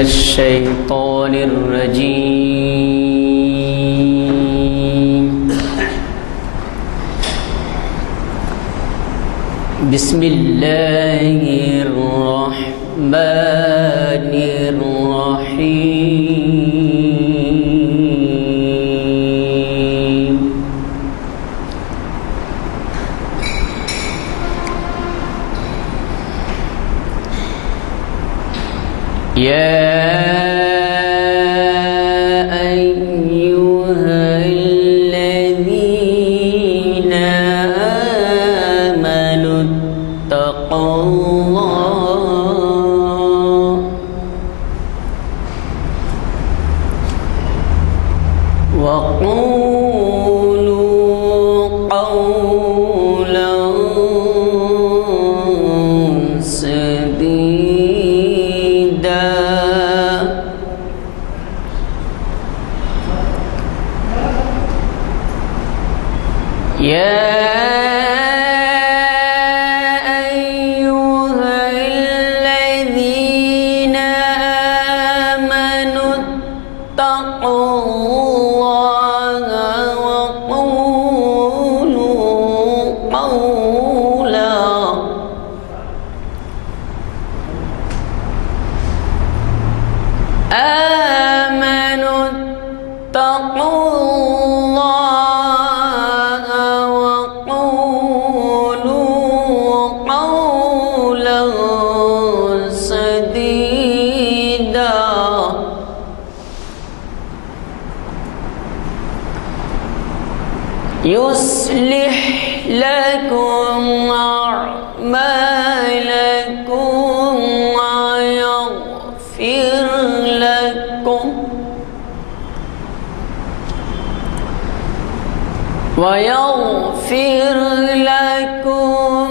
الشيطان الرجيم. بسم الله الرحمن الرحيم. يا أيها الذين آمنوا اتقوا الله وقولوا قولا سديدا. يا أيها الذين آمنوا اتقوا الله وقولوا قولا آمنوا اتقوا الله وقولوا قولا سديدا. يصلح لكم أعمالكم ويغفر لكم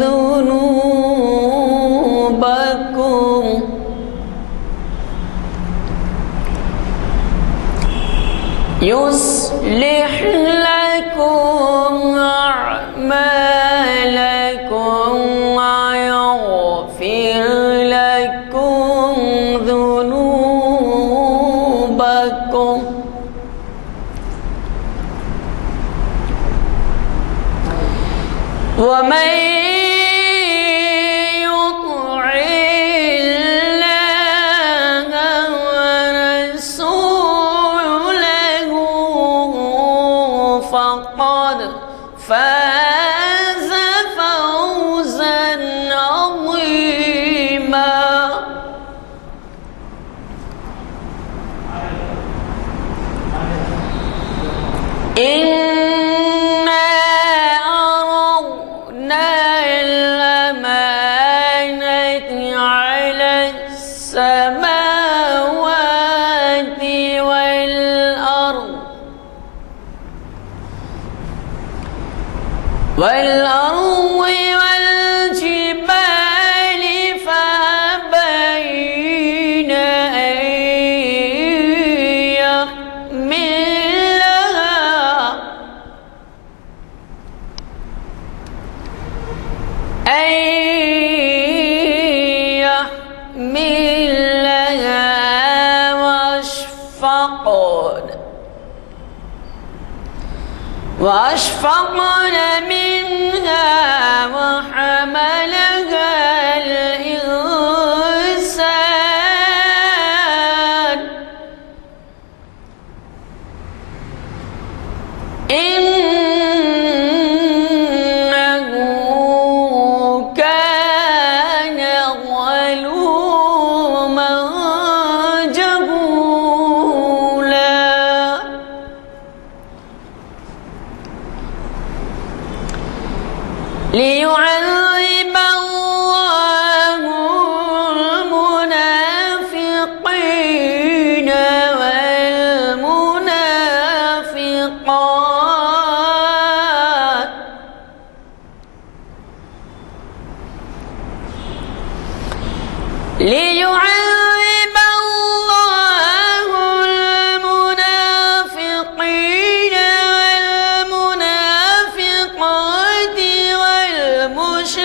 ذنوبكم. يصلح لكم أعمالكم ويغفر لكم ذنوبكم. ومن يطع الله ورسوله فقد فاز فوزا عظيما. والأرض والجبال فأبين أن يحملنها وأشفقن منها وحملها الإنسان إنه كان ظلوما جهولا. ليعذب الله المنافقين والمنافقات ليعذب الله المنافقين والمنافقات والمشركين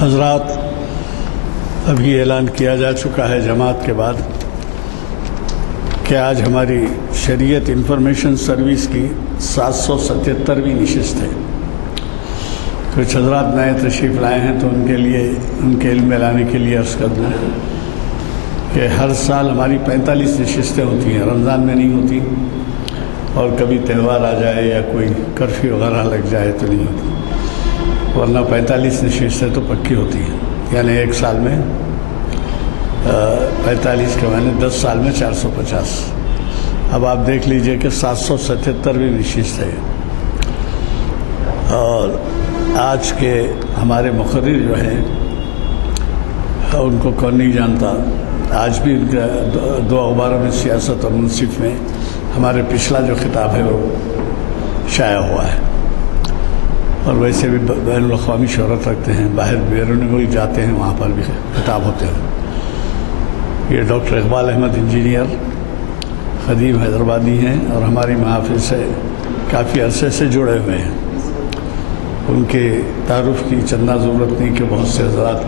حضرات، ابھی اعلان کیا جا چکا ہے جماعت کے بعد کہ آج ہماری شریعت انفارمیشن سروس کی 777ویں نشست ہے۔ کچھ حضرات نئے تشریف لائے ہیں تو ان کے لیے ان کے علم میں لانے کے لیے عرض کرنا ہے کہ ہر سال ہماری 45 نشستیں ہوتی ہیں، رمضان میں نہیں ہوتی، اور کبھی تہوار آ جائے یا کوئی کرفیو وغیرہ لگ جائے تو نہیں ہوتی، ورنہ 45 نشستیں تو پکی ہوتی ہیں، یعنی ایک سال میں 45 کے معنی 10 سال میں 450۔ اب آپ دیکھ لیجئے کہ 777ویں نشست ہے، اور آج کے ہمارے مقرر جو ہیں ان کو کون نہیں جانتا، آج بھی ان کا 2 اخباروں میں سیاست اور منصف میں ہمارے پچھلا جو خطاب ہے وہ شائع ہوا ہے، اور ویسے بھی بین الاقوامی شہرت رکھتے ہیں، باہر بیرون ملک جاتے ہیں وہاں پر بھی خطاب ہوتے ہیں۔ یہ ڈاکٹر اقبال احمد انجینئر قدیم حیدرآبادی ہیں اور ہماری محافل سے کافی عرصے سے جڑے ہوئے ہیں۔ ان کے تعارف کی چندہ ضرورت نہیں کہ بہت سے حضرات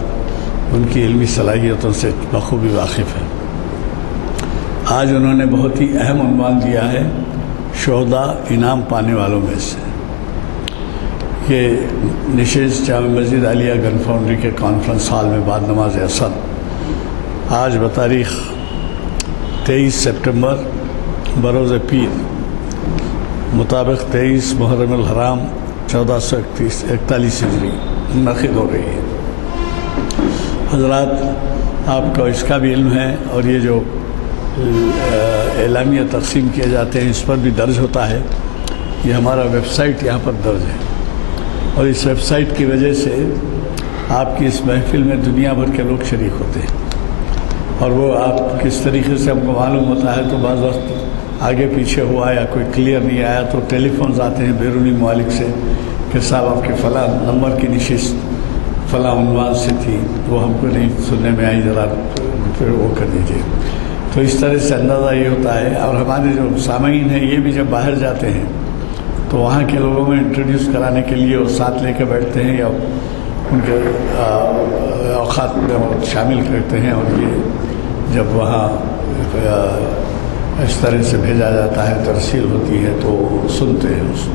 ان کی علمی صلاحیتوں سے بخوبی واقف ہیں۔ آج انہوں نے بہت ہی اہم عنوان دیا ہے شہداء انعام پانے والوں میں سے۔ یہ نشست جامع مسجد عالیہ گن فاؤنڈری کے کانفرنس ہال میں بعد نماز عصر آج بتاریخ 23 سپٹمبر بروز پیر مطابق 23 محرم الحرام 1441 ہجری منعقد ہو رہی ہے۔ حضرات، آپ کو اس کا بھی علم ہے، اور یہ جو اعلامیہ تقسیم کیے جاتے ہیں اس پر بھی درج ہوتا ہے۔ یہ ہمارا ویب سائٹ یہاں پر درج ہے، اور اس ویب سائٹ کی وجہ سے آپ کی اس محفل میں دنیا بھر کے لوگ شریک ہوتے ہیں، اور وہ آپ کس طریقے سے ہم کو معلوم ہوتا ہے تو بعض وقت آگے پیچھے ہوا یا کوئی کلیئر نہیں آیا تو ٹیلی فونز آتے ہیں بیرونی ممالک سے کہ صاحب آپ کے فلاں نمبر کی نشست فلاں عنوان سے تھی، وہ ہم کو نہیں سننے میں آئی، ذرا پھر وہ کر دیجیے۔ تو اس طرح سے اندازہ یہ ہوتا ہے، اور ہمارے جو سامعین ہیں یہ بھی جب باہر جاتے ہیں تو وہاں کے لوگوں میں انٹروڈیوس کرانے کے لیے وہ ساتھ لے کے بیٹھتے ہیں یا ان کے اوقات میں وہ شامل کرتے ہیں، اور یہ جب وہاں اس طرح سے بھیجا جاتا ہے، ترسیل ہوتی ہے تو سنتے ہیں اس کو۔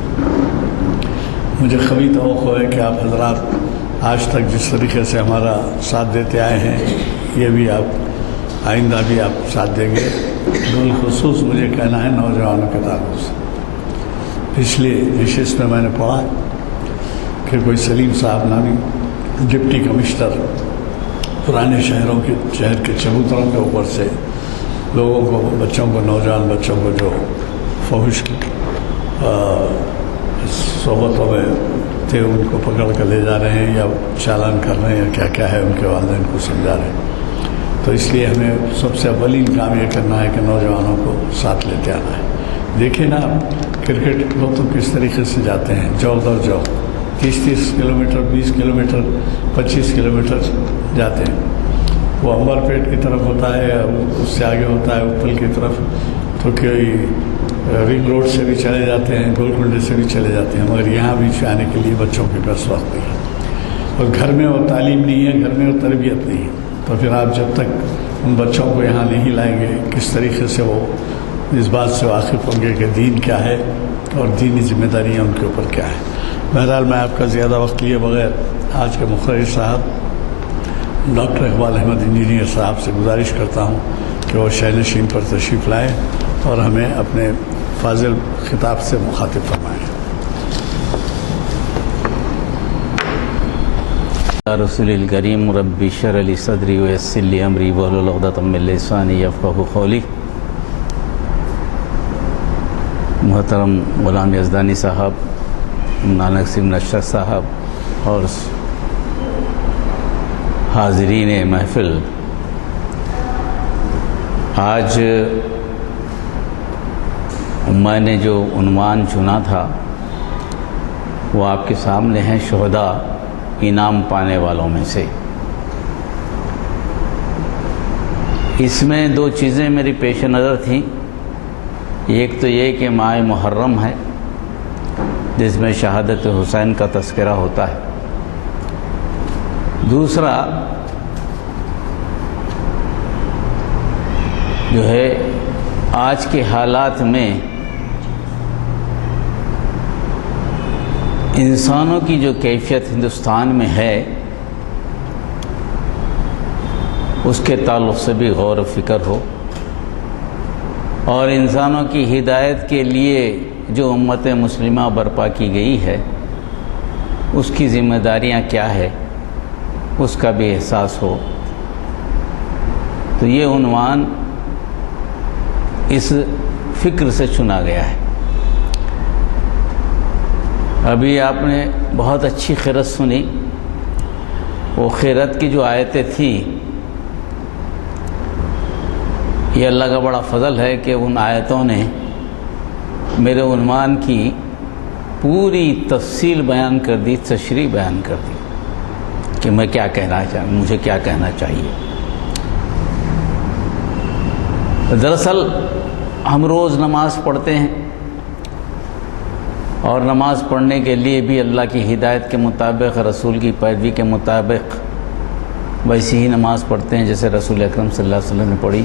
مجھے قوی توقع ہے کہ آپ حضرات آج تک جس طریقے سے ہمارا ساتھ دیتے آئے ہیں یہ بھی آپ آئندہ بھی آپ ساتھ دیں گے۔ بالخصوص مجھے کہنا ہے نوجوانوں کے تعلق سے، پچھلی نشست میں نے پڑھا کہ کوئی سلیم صاحب نامی ڈپٹی کمشنر پرانے شہر کے چبوتروں کے اوپر سے لوگوں کو، بچوں کو، نوجوان بچوں کو جو فحش کی صحبتوں میں تھے ان کو پکڑ کر لے جا رہے ہیں یا چالان کر رہے ہیں یا کیا کیا ہے، ان کے والدین کو سمجھا رہے ہیں۔ تو اس لیے ہمیں سب سے اولین کام یہ کرنا ہے کہ نوجوانوں کو ساتھ لیتے آنا ہے۔ دیکھیں نا، کرکٹ لوگ تو کس طریقے سے جاتے ہیں، جوگ در جوگ 30 کلومیٹر، 20 کلومیٹر، 25 کلومیٹر جاتے ہیں۔ وہ امبر پیٹ کی طرف ہوتا ہے، اس سے آگے ہوتا ہے اپل کی طرف، تو کوئی رنگ روڈ سے بھی چلے جاتے ہیں، گولکنڈے سے بھی چلے جاتے ہیں، مگر یہاں بھی آنے کے لیے بچوں کے پاس وقت نہیں ہے، اور گھر میں وہ تعلیم نہیں ہے، گھر میں وہ تربیت نہیں ہے، تو پھر آپ جب تک ان بچوں کو یہاں نہیں لائیں گے کس طریقے سے وہ اس بات سے واقف ہوں گے کہ دین کیا ہے اور دینی ذمہ داریاں ان کے اوپر کیا ہے۔ بہرحال میں آپ کا زیادہ وقت لیے بغیر آج کے مقرر صاحب ڈاکٹر اقبال احمد انجینئر صاحب سے گزارش کرتا ہوں کہ وہ شہ نشین پر تشریف لائیں اور ہمیں اپنے فاضل خطاب سے مخاطب فرمائیں۔ رسول الکریم رب اشرح لی صدری ویسر لی امری واحلل عقدۃ من لسانی یفقہوا قولی۔ محترم غلام یزدانی صاحب، مولانا قاسم نشرت صاحب اور حاضرین محفل، آج میں نے جو عنوان چنا تھا وہ آپ کے سامنے ہیں، شہداء انعام پانے والوں میں سے۔ اس میں دو چیزیں میری پیش نظر تھیں، ایک تو یہ کہ ماہ محرم ہے جس میں شہادت حسین کا تذکرہ ہوتا ہے، دوسرا جو ہے آج کے حالات میں انسانوں کی جو کیفیت ہندوستان میں ہے اس کے تعلق سے بھی غور و فکر ہو، اور انسانوں کی ہدایت کے لیے جو امت مسلمہ برپا کی گئی ہے اس کی ذمہ داریاں کیا ہے اس کا بھی احساس ہو۔ تو یہ عنوان اس فکر سے چنا گیا ہے۔ ابھی آپ نے بہت اچھی خیرت سنی، وہ خیرت کی جو آیتیں تھیں، یہ اللہ کا بڑا فضل ہے کہ ان آیتوں نے میرے عنوان کی پوری تفصیل بیان کر دی، تشریح بیان کر دی کہ میں کیا کہنا چاہوں، مجھے کیا کہنا چاہیے۔ دراصل ہم روز نماز پڑھتے ہیں، اور نماز پڑھنے کے لیے بھی اللہ کی ہدایت کے مطابق، رسول کی پیروی کے مطابق ویسی ہی نماز پڑھتے ہیں جیسے رسول اکرم صلی اللہ علیہ وسلم نے پڑھی۔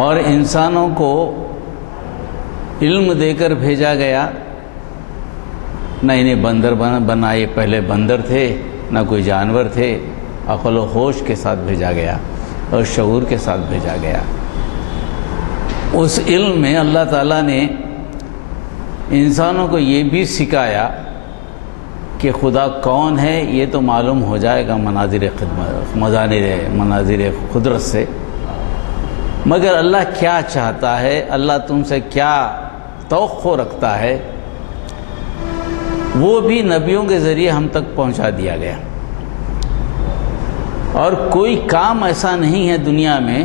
اور انسانوں کو علم دے کر بھیجا گیا، نہ انہیں بندر بنا، یہ پہلے بندر تھے، نہ کوئی جانور تھے، عقل و ہوش کے ساتھ بھیجا گیا اور شعور کے ساتھ بھیجا گیا۔ اس علم میں اللہ تعالیٰ نے انسانوں کو یہ بھی سکھایا کہ خدا کون ہے، یہ تو معلوم ہو جائے گا مناظر قدرت سے، مگر اللہ کیا چاہتا ہے، اللہ تم سے کیا توقع رکھتا ہے، وہ بھی نبیوں کے ذریعے ہم تک پہنچا دیا گیا۔ اور کوئی کام ایسا نہیں ہے دنیا میں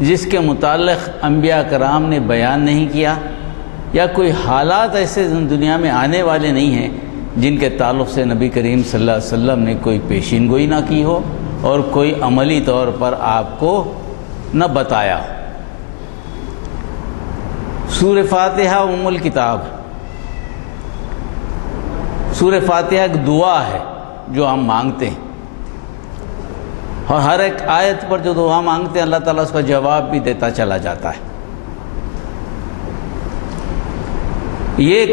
جس کے متعلق انبیاء کرام نے بیان نہیں کیا، یا کوئی حالات ایسے دنیا میں آنے والے نہیں ہیں جن کے تعلق سے نبی کریم صلی اللہ علیہ وسلم نے کوئی پیشین گوئی نہ کی ہو اور کوئی عملی طور پر آپ کو نہ بتایا۔ سورہ فاتحہ ام الکتاب، سورہ فاتحہ ایک دعا ہے جو ہم مانگتے ہیں، اور ہر ایک آیت پر جو دعا مانگتے ہیں اللہ تعالیٰ اس کا جواب بھی دیتا چلا جاتا ہے۔ یہ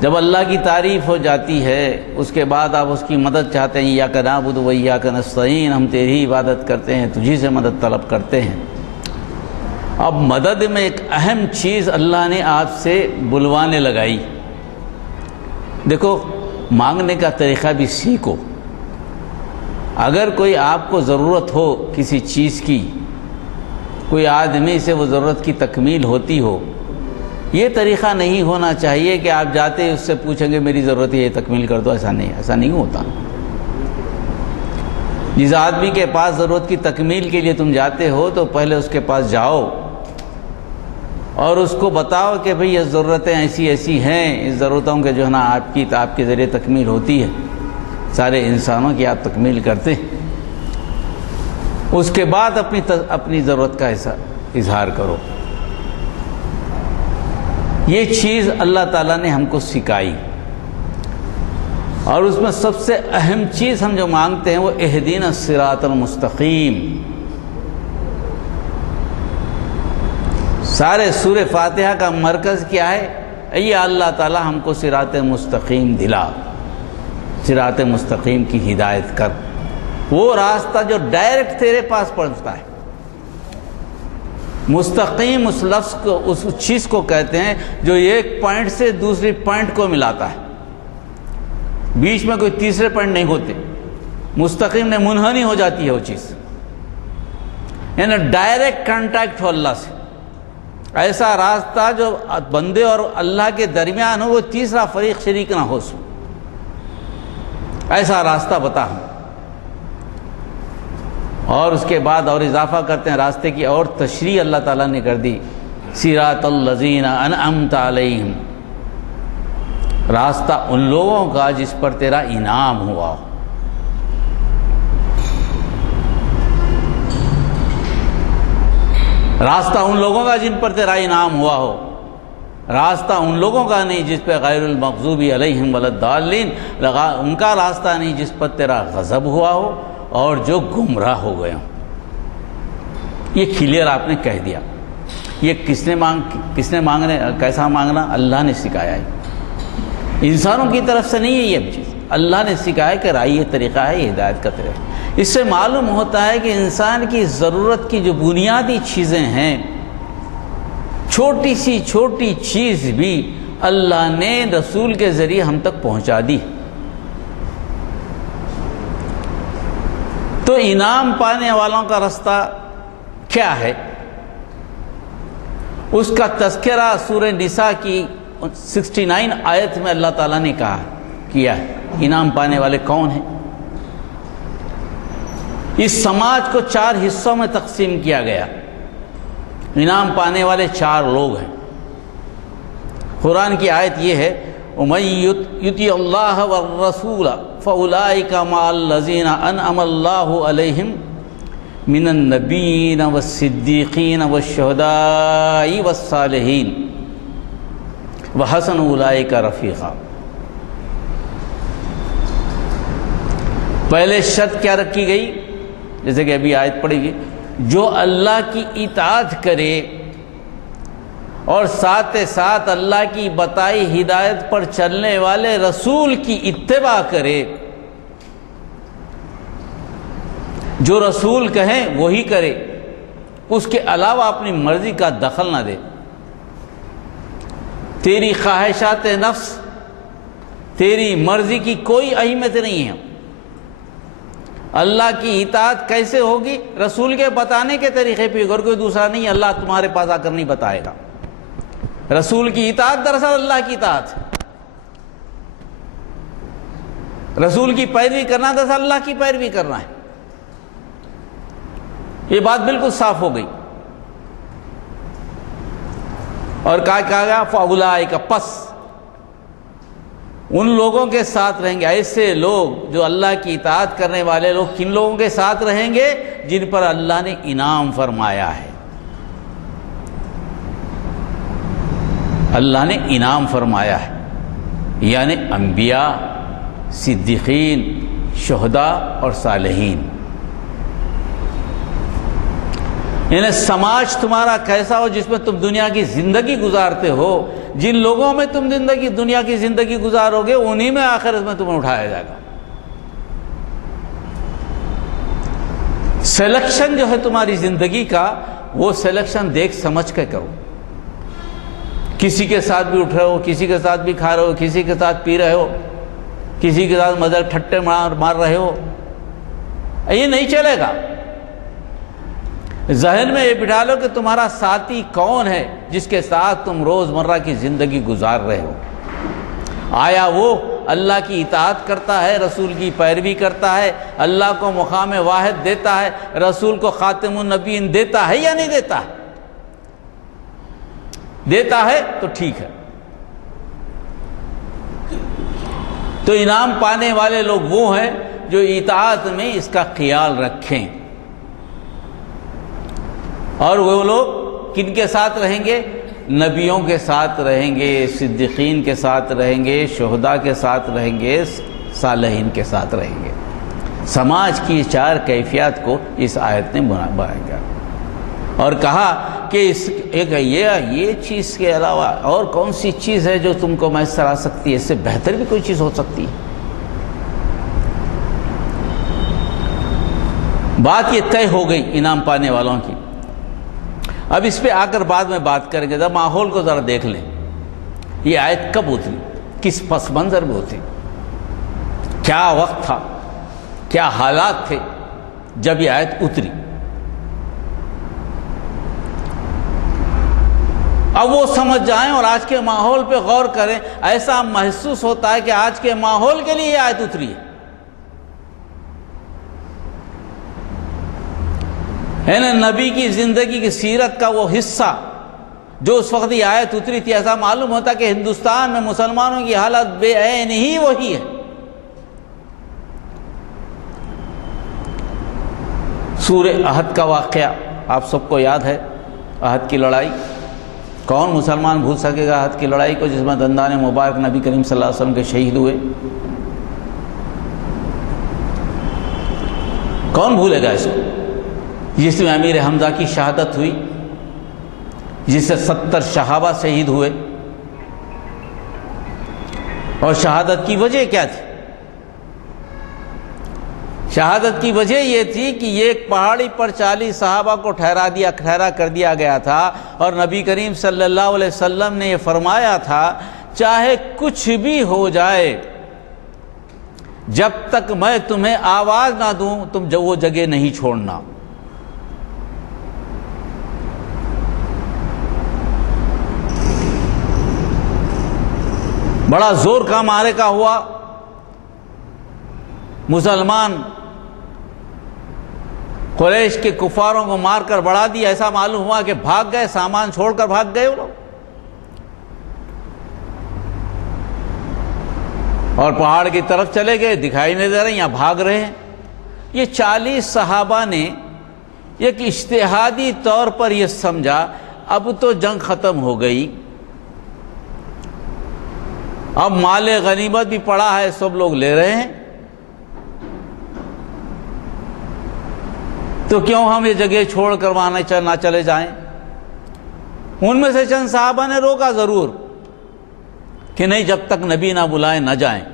جب اللہ کی تعریف ہو جاتی ہے، اس کے بعد آپ اس کی مدد چاہتے ہیں، ایاک نعبد و ایاک نستعین، ہم تیری عبادت کرتے ہیں، تجھی سے مدد طلب کرتے ہیں۔ اب مدد میں ایک اہم چیز اللہ نے آپ سے بلوانے لگائی۔ دیکھو، مانگنے کا طریقہ بھی سیکھو۔ اگر کوئی آپ کو ضرورت ہو کسی چیز کی، کوئی آدمی سے وہ ضرورت کی تکمیل ہوتی ہو، یہ طریقہ نہیں ہونا چاہیے کہ آپ جاتے اس سے پوچھیں گے میری ضرورت ہے یہ تکمیل کر دو۔ ایسا نہیں ہوتا۔ جس آدمی کے پاس ضرورت کی تکمیل کے لیے تم جاتے ہو تو پہلے اس کے پاس جاؤ اور اس کو بتاؤ کہ بھئی یہ ضرورتیں ایسی ایسی ہیں، اس ضرورتوں کے جو ہے نا آپ کے ذریعے تکمیل ہوتی ہے، سارے انسانوں کی آپ تکمیل کرتے ہیں۔ اس کے بعد اپنی ضرورت کا اظہار کرو۔ یہ چیز اللہ تعالیٰ نے ہم کو سکھائی، اور اس میں سب سے اہم چیز ہم جو مانگتے ہیں وہ اہدینا الصراط المستقیم۔ سارے سورہ فاتحہ کا مرکز کیا ہے؟ اے اللہ تعالیٰ ہم کو صراط مستقیم دلا، صراط مستقیم کی ہدایت کر، وہ راستہ جو ڈائریکٹ تیرے پاس پہنچتا ہے۔ مستقیم اس لفظ کو، اس چیز کو کہتے ہیں جو ایک پوائنٹ سے دوسری پوائنٹ کو ملاتا ہے، بیچ میں کوئی تیسرے پوائنٹ نہیں ہوتے۔ مستقیم نے منحنی ہو جاتی ہے وہ چیز، یعنی ڈائریکٹ کانٹیکٹ ہو اللہ سے، ایسا راستہ جو بندے اور اللہ کے درمیان ہو، وہ تیسرا فریق شریک نہ ہو، ایسا راستہ بتا ہم۔ اور اس کے بعد اور اضافہ کرتے ہیں راستے کی، اور تشریح اللہ تعالیٰ نے کر دی، صراط الذین انعمت علیہم، راستہ ان لوگوں کا جس پر تیرا انعام ہوا۔ راستہ ان لوگوں کا جن پر تیرا انعام ہوا ہو۔ راستہ ان لوگوں کا نہیں جس پہ غیر المغضوب علیہم ولا الضالین، ان کا راستہ نہیں جس پر تیرا غضب ہوا ہو اور جو گمراہ ہو گئے ہوں۔ یہ کلیئر آپ نے کہہ دیا۔ یہ کس نے مانگنے کیسا مانگنا؟ اللہ نے سکھایا ہے، انسانوں کی طرف سے نہیں ہے یہ چیز، اللہ نے سکھایا کہ رائی یہ طریقہ ہے، یہ ہدایت کا طریقہ ہے۔ اس سے معلوم ہوتا ہے کہ انسان کی ضرورت کی جو بنیادی چیزیں ہیں، چھوٹی سی چھوٹی چیز بھی اللہ نے رسول کے ذریعے ہم تک پہنچا دی۔ تو انعام پانے والوں کا راستہ کیا ہے؟ اس کا تذکرہ سورہ نساء کی 69 آیت میں اللہ تعالیٰ نے کیا ہے۔ انعام پانے والے کون ہیں؟ اس سماج کو 4 حصوں میں تقسیم کیا گیا۔ انعام پانے والے 4 لوگ ہیں۔ قرآن کی آیت یہ ہے، وَمَن يُطِعِ اللَّهَ وَالرَّسُولَ فَأُولَٰئِكَ مَعَ الَّذِينَ أَنْعَمَ اللَّهُ عَلَيْهِمْ مِنَ النَّبِيِّينَ وَالصِّدِّيقِينَ وَالشُّهَدَاءِ وَالصَّالِحِينَ وَحَسُنَ أُولَٰئِكَ رَفِيقًا۔ پہلے شرط کیا رکھی گئی؟ جیسے کہ ابھی آیت پڑھی گئی، جو اللہ کی اطاعت کرے اور ساتھ ساتھ اللہ کی بتائی ہدایت پر چلنے والے رسول کی اتباع کرے، جو رسول کہیں وہی کرے، اس کے علاوہ اپنی مرضی کا دخل نہ دے، تیری خواہشات نفس، تیری مرضی کی کوئی اہمیت نہیں ہے۔ اللہ کی اطاعت کیسے ہوگی؟ رسول کے بتانے کے طریقے پہ، اگر کوئی دوسرا نہیں، اللہ تمہارے پاس آ کر نہیں بتائے گا۔ رسول کی اطاعت دراصل اللہ کی اطاعت ہے، رسول کی پیروی کرنا دراصل اللہ کی پیروی کرنا ہے۔ یہ بات بالکل صاف ہو گئی۔ اور کہا گیا فَأُولَٰئِكَ، پس ان لوگوں کے ساتھ رہیں گے، ایسے لوگ جو اللہ کی اطاعت کرنے والے لوگ کن لوگوں کے ساتھ رہیں گے؟ جن پر اللہ نے انعام فرمایا ہے۔ اللہ نے انعام فرمایا ہے، یعنی انبیاء، صدیقین، شہداء اور صالحین۔ یعنی سماج تمہارا کیسا ہو جس میں تم دنیا کی زندگی گزارتے ہو، جن لوگوں میں تم دنیا کی زندگی گزارو گے، انہی میں آخرت میں تمہیں اٹھایا جائے گا۔ سلیکشن جو ہے تمہاری زندگی کا، وہ سلیکشن دیکھ سمجھ کے کرو۔ کسی کے ساتھ بھی اٹھ رہے ہو، کسی کے ساتھ بھی کھا رہے ہو، کسی کے ساتھ پی رہے ہو، کسی کے ساتھ مزاق ٹھٹے مار رہے ہو، یہ نہیں چلے گا۔ ذہن میں یہ بٹھا لو کہ تمہارا ساتھی کون ہے جس کے ساتھ تم روزمرہ کی زندگی گزار رہے ہو۔ آیا وہ اللہ کی اطاعت کرتا ہے، رسول کی پیروی کرتا ہے، اللہ کو مقام واحد دیتا ہے، رسول کو خاتم النبیین دیتا ہے یا نہیں دیتا ہے؟ دیتا ہے تو ٹھیک ہے۔ تو انعام پانے والے لوگ وہ ہیں جو اطاعت میں اس کا خیال رکھیں۔ اور وہ لوگ کن کے ساتھ رہیں گے؟ نبیوں کے ساتھ رہیں گے، صدیقین کے ساتھ رہیں گے، شہداء کے ساتھ رہیں گے، صالحین کے ساتھ رہیں گے۔ سماج کی 4 کیفیات کو اس آیت نے بیان کیا اور کہا کہ یہ چیز کے علاوہ اور کون سی چیز ہے جو تم کو میسر آ سکتی ہے؟ اس سے بہتر بھی کوئی چیز ہو سکتی ہے؟ بات یہ طے ہو گئی انعام پانے والوں کی۔ اب اس پہ آ کر بعد میں بات کریں گے۔ ماحول کو ذرا دیکھ لیں، یہ آیت کب اتری، کس پس منظر میں اتری، کیا وقت تھا، کیا حالات تھے جب یہ آیت اتری۔ اب وہ سمجھ جائیں اور آج کے ماحول پہ غور کریں۔ ایسا محسوس ہوتا ہے کہ آج کے ماحول کے لیے یہ آیت اتری ہے۔ نبی کی زندگی کی سیرت کا وہ حصہ جو اس وقت یہ آیت اتری تھی، ایسا معلوم ہوتا کہ ہندوستان میں مسلمانوں کی حالت بے عین ہی وہی ہے۔ سورہ احد کا واقعہ آپ سب کو یاد ہے، احد کی لڑائی۔ کون مسلمان بھول سکے گا احد کی لڑائی کو جس میں دندان مبارک نبی کریم صلی اللہ علیہ وسلم کے شہید ہوئے؟ کون بھولے گا اس کو؟ جس میں امیر حمزہ کی شہادت ہوئی، جس سے 70 صحابہ شہید ہوئے، اور شہادت کی وجہ کیا تھی؟ شہادت کی وجہ یہ تھی کہ یہ ایک پہاڑی پر 40 صحابہ کو ٹھہرا کر دیا گیا تھا، اور نبی کریم صلی اللہ علیہ وسلم نے یہ فرمایا تھا چاہے کچھ بھی ہو جائے، جب تک میں تمہیں آواز نہ دوں تم وہ جگہ نہیں چھوڑنا۔ بڑا زور کا معرکہ ہوا، مسلمان قریش کے کفاروں کو مار کر بڑھا دیا، ایسا معلوم ہوا کہ بھاگ گئے، سامان چھوڑ کر بھاگ گئے وہ لوگ، اور پہاڑ کی طرف چلے گئے، دکھائی نہیں دے رہے، یہاں بھاگ رہے ہیں۔ یہ 40 صحابہ نے ایک اجتہادی طور پر یہ سمجھا اب تو جنگ ختم ہو گئی، اب مال غنیمت بھی پڑا ہے، سب لوگ لے رہے ہیں، تو کیوں ہم یہ جگہ چھوڑ کر وہاں نہ چلے جائیں؟ ان میں سے چند صحابہ نے روکا ضرور کہ نہیں، جب تک نبی نہ بلائیں نہ جائیں،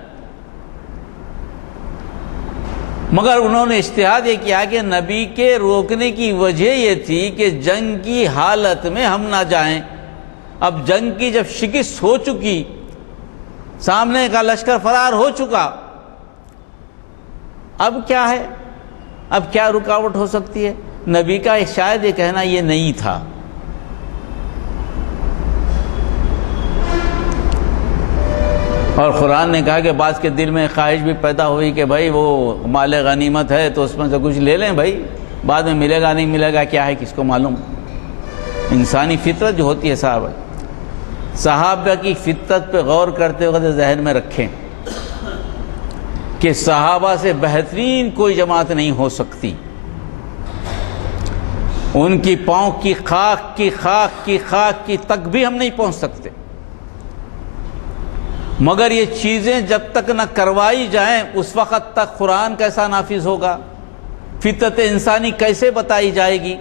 مگر انہوں نے اجتہاد یہ کیا کہ نبی کے روکنے کی وجہ یہ تھی کہ جنگ کی حالت میں ہم نہ جائیں۔ اب جنگ کی جب شکست ہو چکی، سامنے کا لشکر فرار ہو چکا، اب کیا ہے؟ اب کیا رکاوٹ ہو سکتی ہے؟ نبی کا شاید یہ کہنا یہ نہیں تھا۔ اور قرآن نے کہا کہ بعض کے دل میں خواہش بھی پیدا ہوئی کہ بھائی وہ مال غنیمت ہے تو اس میں سے کچھ لے لیں، بھائی بعد میں ملے گا نہیں ملے گا کیا ہے کس کو معلوم۔ انسانی فطرت جو ہوتی ہے صحابہ کی فطرت پہ غور کرتے وقت ذہن میں رکھیں کہ صحابہ سے بہترین کوئی جماعت نہیں ہو سکتی، ان کی پاؤں کی خاک کی تک بھی ہم نہیں پہنچ سکتے، مگر یہ چیزیں جب تک نہ کروائی جائیں اس وقت تک قرآن کیسا نافذ ہوگا، فطرت انسانی کیسے بتائی جائے گی،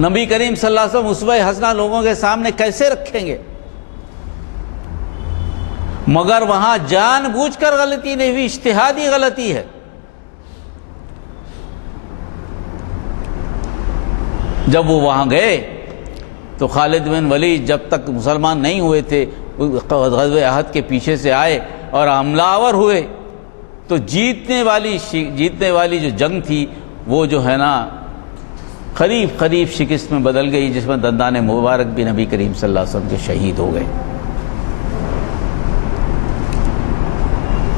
نبی کریم صلی اللہ علیہ وسلم اسوہ حسنہ لوگوں کے سامنے کیسے رکھیں گے؟ مگر وہاں جان بوجھ کر غلطی نہیں ہوئی، اجتہادی غلطی ہے۔ جب وہ وہاں گئے تو خالد بن ولید جب تک مسلمان نہیں ہوئے تھے غزوہ احد کے پیچھے سے آئے اور حملہ آور ہوئے، تو جیتنے والی جو جنگ تھی وہ جو ہے نا قریب شکست میں بدل گئی، جس میں دندان مبارک بھی نبی کریم صلی اللہ علیہ وسلم کے شہید ہو گئے۔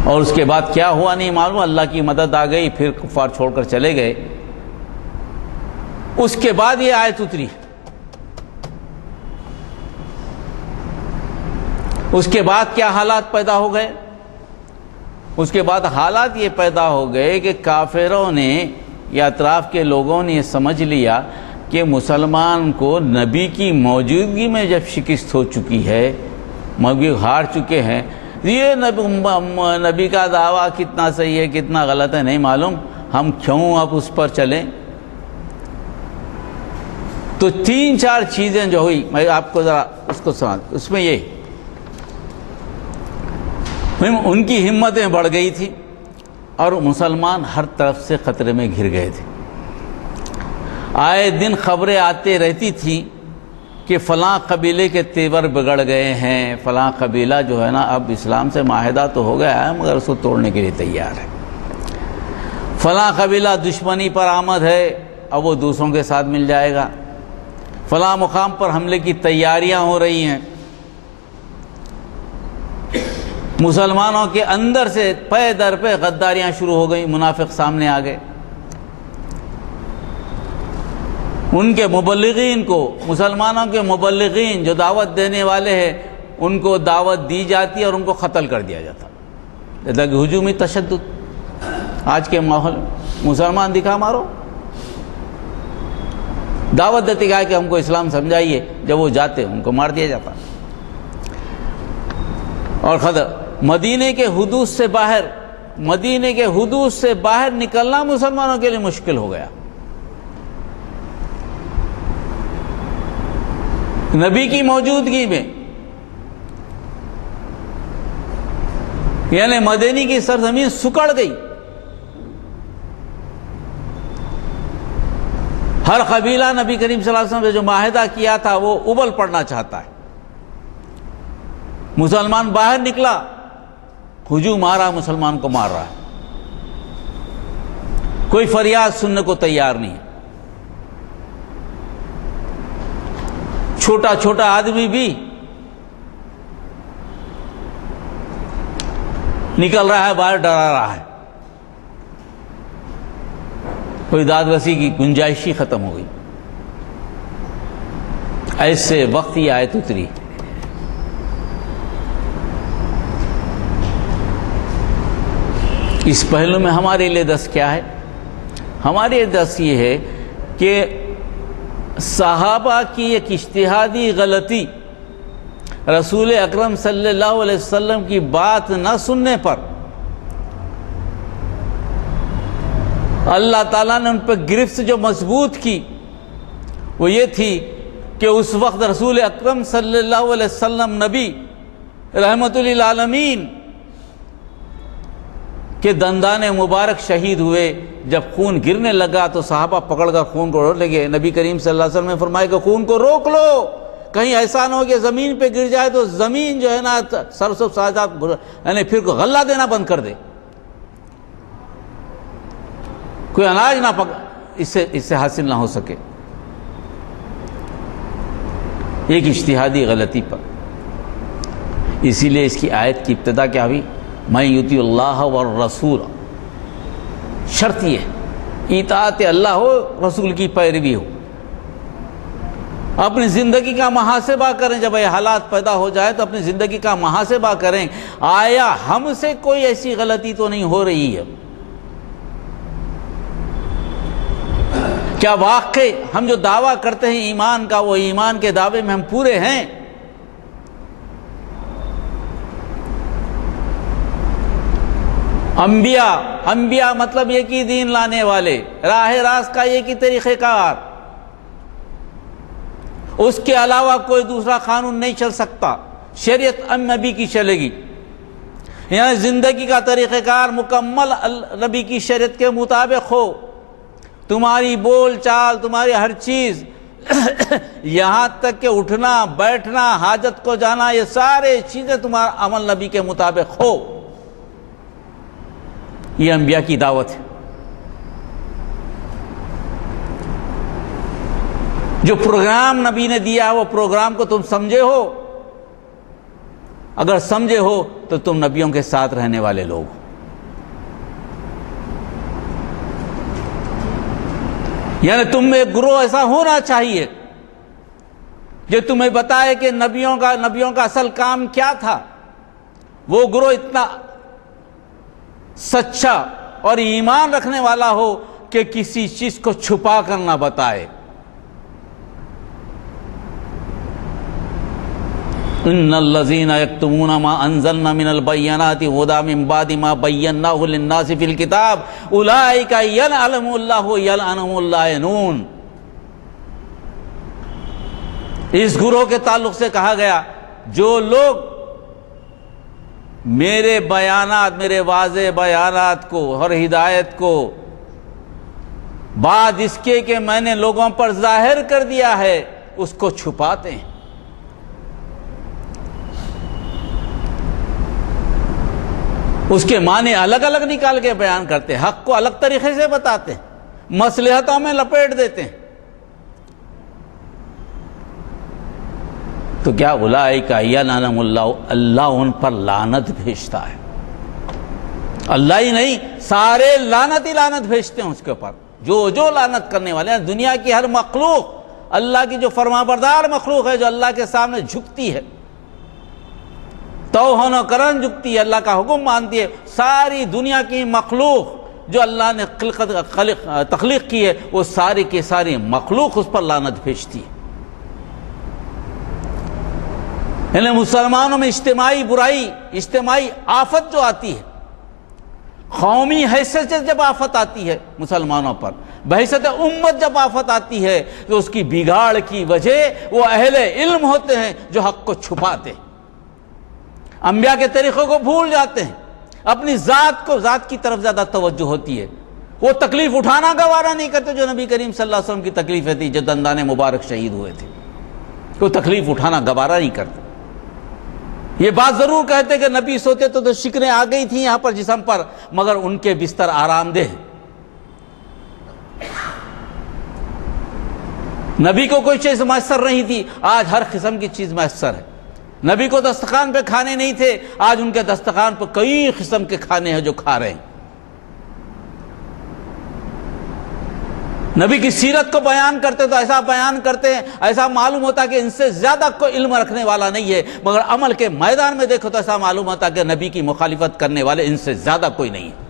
اور اس کے بعد کیا ہوا نہیں معلوم، اللہ کی مدد آ گئی، پھر کفار چھوڑ کر چلے گئے۔ اس کے بعد یہ آیت اتری، اس کے بعد کیا حالات پیدا ہو گئے؟ اس کے بعد حالات یہ پیدا ہو گئے کہ کافروں نے یا اطراف کے لوگوں نے یہ سمجھ لیا کہ مسلمان کو نبی کی موجودگی میں جب شکست ہو چکی ہے، مگر ہار چکے ہیں، یہ نبی کا دعویٰ کتنا صحیح ہے کتنا غلط ہے نہیں معلوم، ہم کیوں اب اس پر چلیں؟ تو 3-4 چیزیں جو ہوئی، میں آپ کو ذرا اس کو سنا، اس میں یہ ان کی ہمتیں بڑھ گئی تھی اور مسلمان ہر طرف سے خطرے میں گھر گئے تھے۔ آئے دن خبریں آتے رہتی تھیں کہ فلاں قبیلے کے تیور بگڑ گئے ہیں، فلاں قبیلہ جو ہے نا اب اسلام سے معاہدہ تو ہو گیا ہے مگر اس کو توڑنے کے لیے تیار ہے، فلاں قبیلہ دشمنی پر آمد ہے اب وہ دوسروں کے ساتھ مل جائے گا، فلاں مقام پر حملے کی تیاریاں ہو رہی ہیں۔ مسلمانوں کے اندر سے پے در پہ غداریاں شروع ہو گئیں، منافق سامنے آ گئے، ان کے مبلغین کو، مسلمانوں کے مبلغین جو دعوت دینے والے ہیں ان کو دعوت دی جاتی ہے اور ان کو قتل کر دیا جاتا، جیسا کہ ہجومی تشدد آج کے ماحول، مسلمان دکھا مارو، دعوت دیتے کہا کہ ہم کو اسلام سمجھائیے، جب وہ جاتے ان کو مار دیا جاتا۔ اور مدینے کے حدود سے باہر نکلنا مسلمانوں کے لیے مشکل ہو گیا۔ نبی کی موجودگی میں، یعنی مدینے کی سرزمین سکڑ گئی، ہر قبیلہ نبی کریم صلی اللہ علیہ وسلم نے جو معاہدہ کیا تھا وہ ابل پڑنا چاہتا ہے۔ مسلمان باہر نکلا، ہجوم آ رہا، مسلمان کو مار رہا ہے، کوئی فریاد سننے کو تیار نہیں ہے۔ چھوٹا چھوٹا آدمی بھی نکل رہا ہے باہر، ڈرا رہا ہے، کوئی داد رسی کی گنجائش ہی ختم ہو گئی۔ ایسے وقت یہ آیت اتری۔ اس پہلو میں ہمارے لیے درس کیا ہے؟ ہمارے لیے درس یہ ہے کہ صحابہ کی ایک اجتہادی غلطی، رسول اکرم صلی اللہ علیہ وسلم کی بات نہ سننے پر اللہ تعالیٰ نے ان پہ گرفت جو مضبوط کی وہ یہ تھی کہ اس وقت رسول اکرم صلی اللہ علیہ وسلم نبی رحمت للعالمین کہ دندان مبارک شہید ہوئے۔ جب خون گرنے لگا تو صحابہ پکڑ کر خون کو روک لگے۔ نبی کریم صلی اللہ علیہ وسلم نے فرمایا کہ خون کو روک لو، کہیں ایسا نہ ہو کہ زمین پہ گر جائے تو زمین جو ہے نا سرسب ساجات یعنی پھر غلہ دینا بند کر دے، کوئی اناج نہ اس سے حاصل نہ ہو سکے۔ ایک اجتہادی غلطی پر، اسی لیے اس کی آیت کی ابتدا کیا ہوئی؟ میں یطیع اللہ والرسول، شرط یہ ہے اطاعت اللہ ہو، رسول کی پیروی ہو۔ اپنی زندگی کا محاسبہ کریں، جب یہ حالات پیدا ہو جائے تو اپنی زندگی کا محاسبہ کریں، آیا ہم سے کوئی ایسی غلطی تو نہیں ہو رہی ہے؟ کیا واقعی ہم جو دعویٰ کرتے ہیں ایمان کا، وہ ایمان کے دعوے میں ہم پورے ہیں؟ انبیاء مطلب ایک ہی دین لانے والے، راہ راست کا ایک ہی طریقہ کار، اس کے علاوہ کوئی دوسرا قانون نہیں چل سکتا، شریعت نبی کی چلے گی، یعنی زندگی کا طریقہ کار مکمل نبی کی شریعت کے مطابق ہو، تمہاری بول چال، تمہاری ہر چیز یہاں تک کہ اٹھنا بیٹھنا حاجت کو جانا، یہ سارے چیزیں تمہارا عمل نبی کے مطابق ہو۔ یہ انبیاء کی دعوت ہے۔ جو پروگرام نبی نے دیا ہے وہ پروگرام کو تم سمجھے ہو؟ اگر سمجھے ہو تو تم نبیوں کے ساتھ رہنے والے لوگ ہو۔ یعنی تم میں ایک گروہ ایسا ہونا چاہیے جو تمہیں بتائے کہ نبیوں کا اصل کام کیا تھا۔ وہ گروہ اتنا سچا اور ایمان رکھنے والا ہو کہ کسی چیز کو چھپا کر نہ بتائے۔ ان الذین یکتمون ما انزلنا من البینات ھدی من بعد ما بیناہ للناس فی الکتاب اولئک یلعنهم اللہ یلعنهم اللائنون۔ اس گروہ کے تعلق سے کہا گیا جو لوگ میرے بیانات، میرے واضح بیانات کو اور ہدایت کو بعد اس کے کہ میں نے لوگوں پر ظاہر کر دیا ہے اس کو چھپاتے ہیں۔ اس کے معنی الگ الگ نکال کے بیان کرتے ہیں، حق کو الگ طریقے سے بتاتے ہیں، مصلحتوں میں لپیٹ دیتے ہیں۔ تو کیا اولئک یلعنہم اللہ، اللہ ان پر لعنت بھیجتا ہے۔ اللہ ہی نہیں، سارے لعنت ہی لعنت بھیجتے ہیں اس کے اوپر، جو لعنت کرنے والے ہیں۔ دنیا کی ہر مخلوق، اللہ کی جو فرمانبردار مخلوق ہے، جو اللہ کے سامنے جھکتی ہے، توہن و کرن جھکتی ہے، اللہ کا حکم مانتی ہے، ساری دنیا کی مخلوق جو اللہ نے تخلیق کی ہے وہ ساری کے ساری مخلوق اس پر لعنت بھیجتی ہے۔ یعنی مسلمانوں میں اجتماعی برائی، اجتماعی آفت جو آتی ہے، قومی حیثیت سے جب آفت آتی ہے مسلمانوں پر، بحیثیت امت جب آفت آتی ہے تو اس کی بگاڑ کی وجہ وہ اہل علم ہوتے ہیں جو حق کو چھپاتے ہیں، انبیاء کے طریقوں کو بھول جاتے ہیں، اپنی ذات کی طرف زیادہ توجہ ہوتی ہے، وہ تکلیف اٹھانا گوارا نہیں کرتے جو نبی کریم صلی اللہ علیہ وسلم کی تکلیفیں تھی، جو دندان مبارک شہید ہوئے تھے، وہ تکلیف اٹھانا گوارا نہیں کرتے۔ یہ بات ضرور کہتے کہ نبی سوتے تو شکنیں آ گئی تھیں یہاں پر جسم پر، مگر ان کے بستر آرام دہ۔ نبی کو کوئی چیز میسر نہیں تھی، آج ہر قسم کی چیز میسر ہے۔ نبی کو دسترخوان پہ کھانے نہیں تھے، آج ان کے دسترخوان پہ کئی قسم کے کھانے ہیں جو کھا رہے ہیں۔ نبی کی سیرت کو بیان کرتے تو ایسا بیان کرتے ہیں، ایسا معلوم ہوتا کہ ان سے زیادہ کوئی علم رکھنے والا نہیں ہے، مگر عمل کے میدان میں دیکھو تو ایسا معلوم ہوتا کہ نبی کی مخالفت کرنے والے ان سے زیادہ کوئی نہیں ہے۔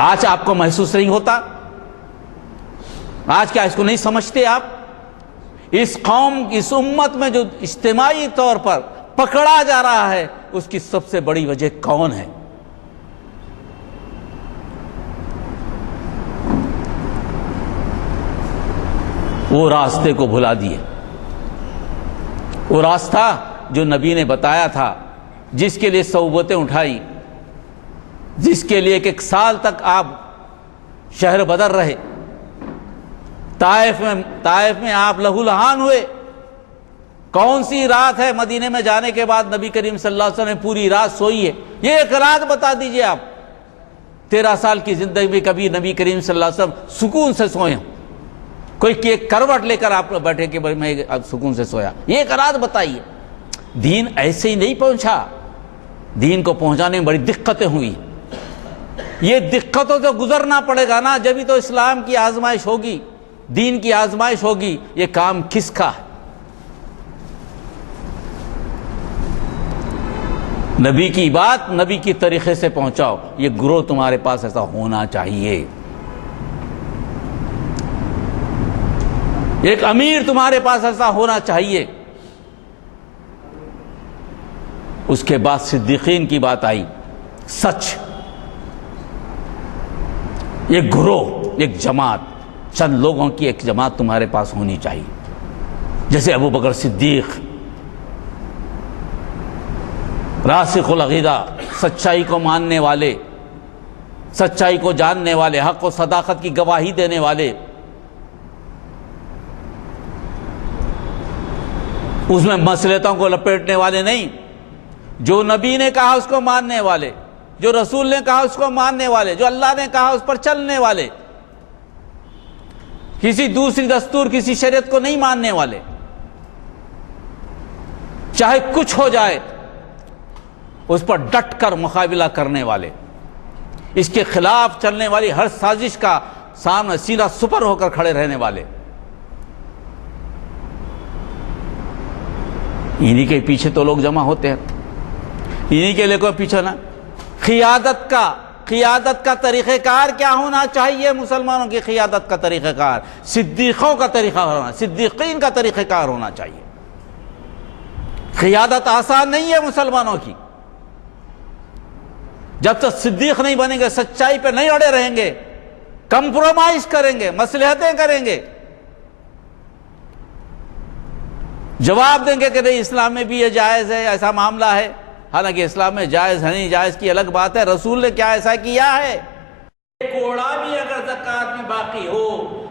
آج آپ کو محسوس نہیں ہوتا؟ آج کیا اس کو نہیں سمجھتے آپ؟ اس قوم، اس امت میں جو اجتماعی طور پر پکڑا جا رہا ہے، اس کی سب سے بڑی وجہ کون ہے؟ وہ راستے کو بھلا دیے، وہ راستہ جو نبی نے بتایا تھا، جس کے لیے صعوبتیں اٹھائی، جس کے لیے ایک سال تک آپ شہر بدر رہے، طائف میں آپ لہو لہان ہوئے۔ کون سی رات ہے مدینے میں جانے کے بعد نبی کریم صلی اللہ علیہ وسلم نے پوری رات سوئی ہے؟ یہ ایک رات بتا دیجئے آپ۔ 13 سال کی زندگی میں کبھی نبی کریم صلی اللہ علیہ وسلم سکون سے سوئے ہوں؟ کوئی کروٹ لے کر آپ بیٹھے کہ میں سکون سے سویا؟ یہ ایک رات بتائیے۔ دین ایسے ہی نہیں پہنچا، دین کو پہنچانے میں بڑی دقتیں ہوئی۔ یہ دقتوں سے گزرنا پڑے گا نا، جبھی تو اسلام کی آزمائش ہوگی، دین کی آزمائش ہوگی۔ یہ کام کس کا ہے؟ نبی کی بات نبی کی طریقے سے پہنچاؤ۔ یہ گروہ تمہارے پاس ایسا ہونا چاہیے، ایک امیر تمہارے پاس ایسا ہونا چاہیے۔ اس کے بعد صدیقین کی بات آئی، سچ۔ ایک گروہ، ایک جماعت، چند لوگوں کی ایک جماعت تمہارے پاس ہونی چاہیے، جیسے ابو بکر صدیق، راسخ العقیدہ، سچائی کو ماننے والے، سچائی کو جاننے والے، حق و صداقت کی گواہی دینے والے، اس میں مصلحتوں کو لپیٹنے والے نہیں، جو نبی نے کہا اس کو ماننے والے، جو رسول نے کہا اس کو ماننے والے، جو اللہ نے کہا اس پر چلنے والے، کسی دوسری دستور، کسی شریعت کو نہیں ماننے والے، چاہے کچھ ہو جائے اس پر ڈٹ کر مقابلہ کرنے والے، اس کے خلاف چلنے والی ہر سازش کا سامنے سیدھا سپر ہو کر کھڑے رہنے والے۔ انہی کے پیچھے تو لوگ جمع ہوتے ہیں، انہی کے لیے کوئی پیچھے نہ۔ قیادت کا طریقہ کار کیا ہونا چاہیے؟ مسلمانوں کی قیادت کا طریقہ کار صدیقوں کا طریقہ ہونا، صدیقین کا طریقہ کار ہونا چاہیے۔ قیادت آسان نہیں ہے مسلمانوں کی، جب تک صدیق نہیں بنیں گے، سچائی پہ نہیں اڑے رہیں گے، کمپرومائز کریں گے، مصلحتیں کریں گے، جواب دیں گے کہ نہیں اسلام میں بھی یہ جائز ہے، ایسا معاملہ ہے، حالانکہ اسلام میں جائز ہے نہیں جائز کی الگ بات ہے، رسول نے کیا ایسا کیا ہے؟ ایک کوڑا بھی اگر زکوٰۃ میں باقی ہو،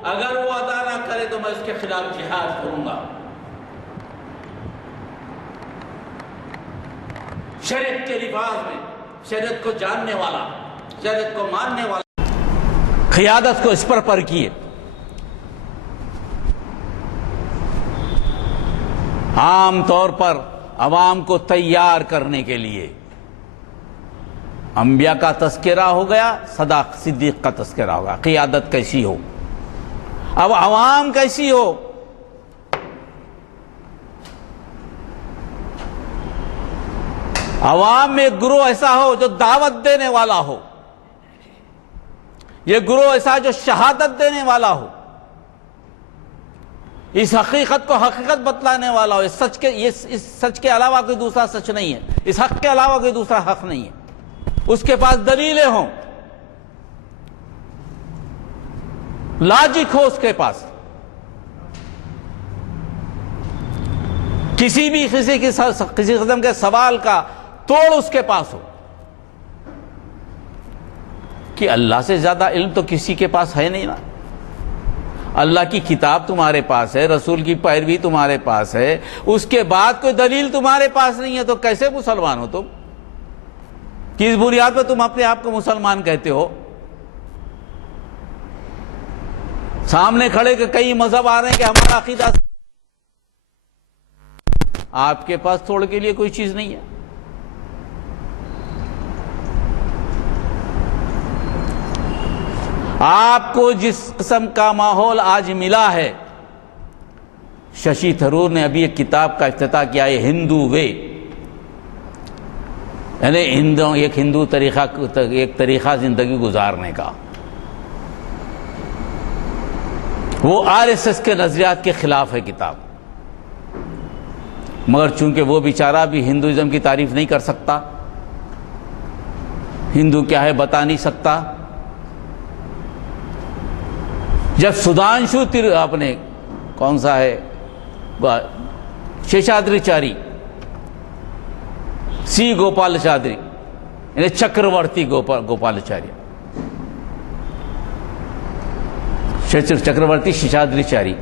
اگر وہ ادا نہ کرے تو میں اس کے خلاف جہاد کروں گا۔ شریعت کے لفاظ میں، شریعت کو جاننے والا، شریعت کو ماننے والا، قیادت کو اس پر کیے۔ عام طور پر عوام کو تیار کرنے کے لیے انبیاء کا تذکرہ ہو گیا، صدیق کا تذکرہ ہوگا، قیادت کیسی ہو، اب عوام کیسی ہو۔ عوام میں ایک گروہ ایسا ہو جو دعوت دینے والا ہو، یہ گروہ ایسا جو شہادت دینے والا ہو، اس حقیقت کو حقیقت بتلانے والا ہو، اس سچ کے علاوہ کوئی دوسرا سچ نہیں ہے، اس حق کے علاوہ کوئی دوسرا حق نہیں ہے، اس کے پاس دلیلیں ہوں، لاجک ہو اس کے پاس، کسی قسم کے سوال کا توڑ اس کے پاس ہو، کہ اللہ سے زیادہ علم تو کسی کے پاس ہے نہیں نا، اللہ کی کتاب تمہارے پاس ہے، رسول کی پیروی تمہارے پاس ہے، اس کے بعد کوئی دلیل تمہارے پاس نہیں ہے تو کیسے مسلمان ہو تم؟ کس بنیاد پہ تم اپنے آپ کو مسلمان کہتے ہو؟ سامنے کھڑے کہ کئی مذہب آ رہے ہیں کہ ہمارا عقیدہ، آپ کے پاس توڑ کے لیے کوئی چیز نہیں ہے۔ آپ کو جس قسم کا ماحول آج ملا ہے، ششی تھرور نے ابھی ایک کتاب کا افتتاح کیا ہے، ہندو وے، یعنی ایک ہندو طریقہ زندگی گزارنے کا۔ وہ RSS کے نظریات کے خلاف ہے کتاب، مگر چونکہ وہ بیچارہ بھی ہندوازم کی تعریف نہیں کر سکتا، ہندو کیا ہے بتا نہیں سکتا، جب سدھانشو اپنے کون سا ہے شیشادری سی گوپالاچاری، یعنی چکرورتی گوپالاچاری، چکرورتی شیشادری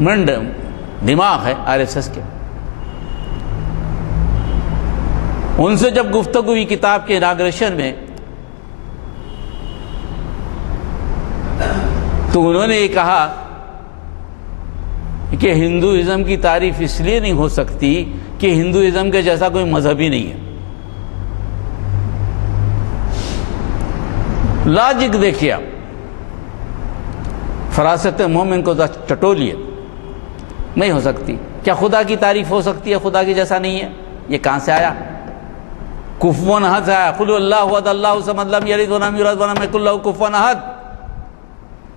منڈ دماغ ہے RSS کے، ان سے جب گفتگو ہوئی کتاب کے اناگریشن میں، تو انہوں نے یہ کہا کہ ہندوازم کی تعریف اس لیے نہیں ہو سکتی کہ ہندوازم کے جیسا کوئی مذہب ہی نہیں ہے۔ لاجک دیکھیے آپ، فراست مومن کو ٹٹولیے، نہیں ہو سکتی۔ کیا خدا کی تعریف ہو سکتی ہے خدا کی جیسا نہیں ہے؟ یہ کہاں سے آیا؟ کفواً احد سے آیا، قل اللہ احد اللہ الصمد لم یلد ولم یولد ولم یکن لہ کفواً احد۔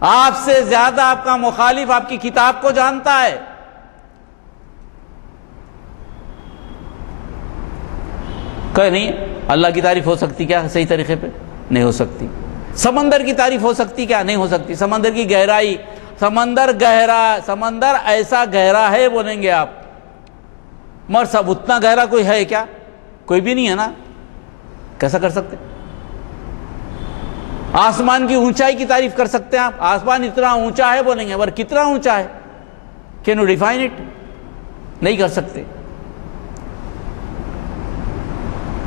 آپ سے زیادہ آپ کا مخالف آپ کی کتاب کو جانتا ہے۔ کہ نہیں اللہ کی تعریف ہو سکتی کیا صحیح طریقے پہ؟ نہیں ہو سکتی۔ سمندر کی تعریف ہو سکتی کیا؟ نہیں ہو سکتی۔ سمندر کی گہرائی، سمندر ایسا گہرا ہے بولیں گے آپ، مگر سب اتنا گہرا کوئی ہے کیا؟ کوئی بھی نہیں ہے نا، کیسا کر سکتے؟ آسمان کی اونچائی کی تعریف کر سکتے ہیں آپ، آسمان اتنا اونچا ہے بولیں گے، مگر کتنا اونچا ہے؟ Can you define it? نہیں کر سکتے۔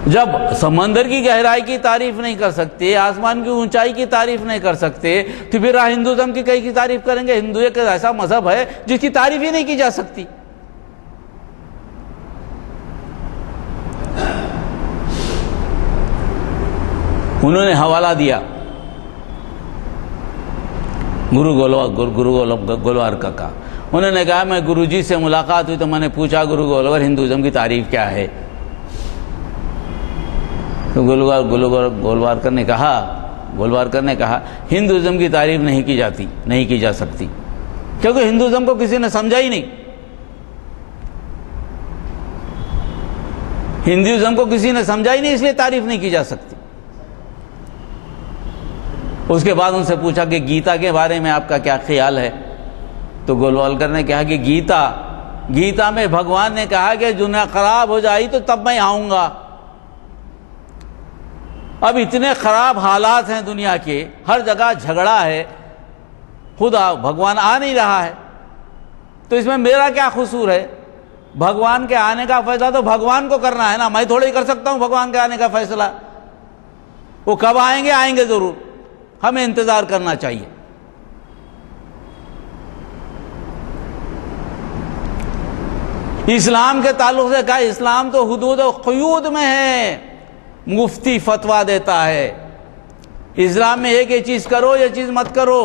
جب سمندر کی گہرائی کی تعریف نہیں کر سکتے، آسمان کی اونچائی کی تعریف نہیں کر سکتے، تو پھر ہندوازم کی کئی کی تعریف کریں گے؟ ہندو ایک ایسا مذہب ہے جس کی تعریف ہی نہیں کی جا سکتی۔ انہوں نے حوالہ دیا گرو گولوارکر کا۔ انہوں نے کہا میں گرو جی سے ملاقات ہوئی تو میں نے پوچھا گرو گولوار ہندوازم کی تعریف کیا ہے؟ تو گولوارکر نے کہا ہندوازم کی تعریف نہیں کی جا سکتی، کیونکہ ہندوازم کو کسی نے سمجھا ہی نہیں، ہندوازم کو کسی نے سمجھا ہی نہیں، اس لیے تعریف نہیں کی جا سکتی۔ اس کے بعد ان سے پوچھا کہ گیتا کے بارے میں آپ کا کیا خیال ہے؟ تو گولوارکر نے کہا کہ گیتا میں بھگوان نے کہا کہ دنیا خراب ہو جائے تو تب میں آؤں گا۔ اب اتنے خراب حالات ہیں دنیا کے، ہر جگہ جھگڑا ہے، خدا بھگوان آ نہیں رہا ہے، تو اس میں میرا کیا قصور ہے؟ بھگوان کے آنے کا فیصلہ تو بھگوان کو کرنا ہے نا، میں تھوڑی کر سکتا ہوں بھگوان کے آنے کا فیصلہ۔ وہ کب آئیں گے ضرور، ہمیں انتظار کرنا چاہیے۔ اسلام کے تعلق سے کہا اسلام تو حدود و قیود میں ہے، مفتی فتویٰ دیتا ہے اسلام میں یہ چیز کرو یہ چیز مت کرو،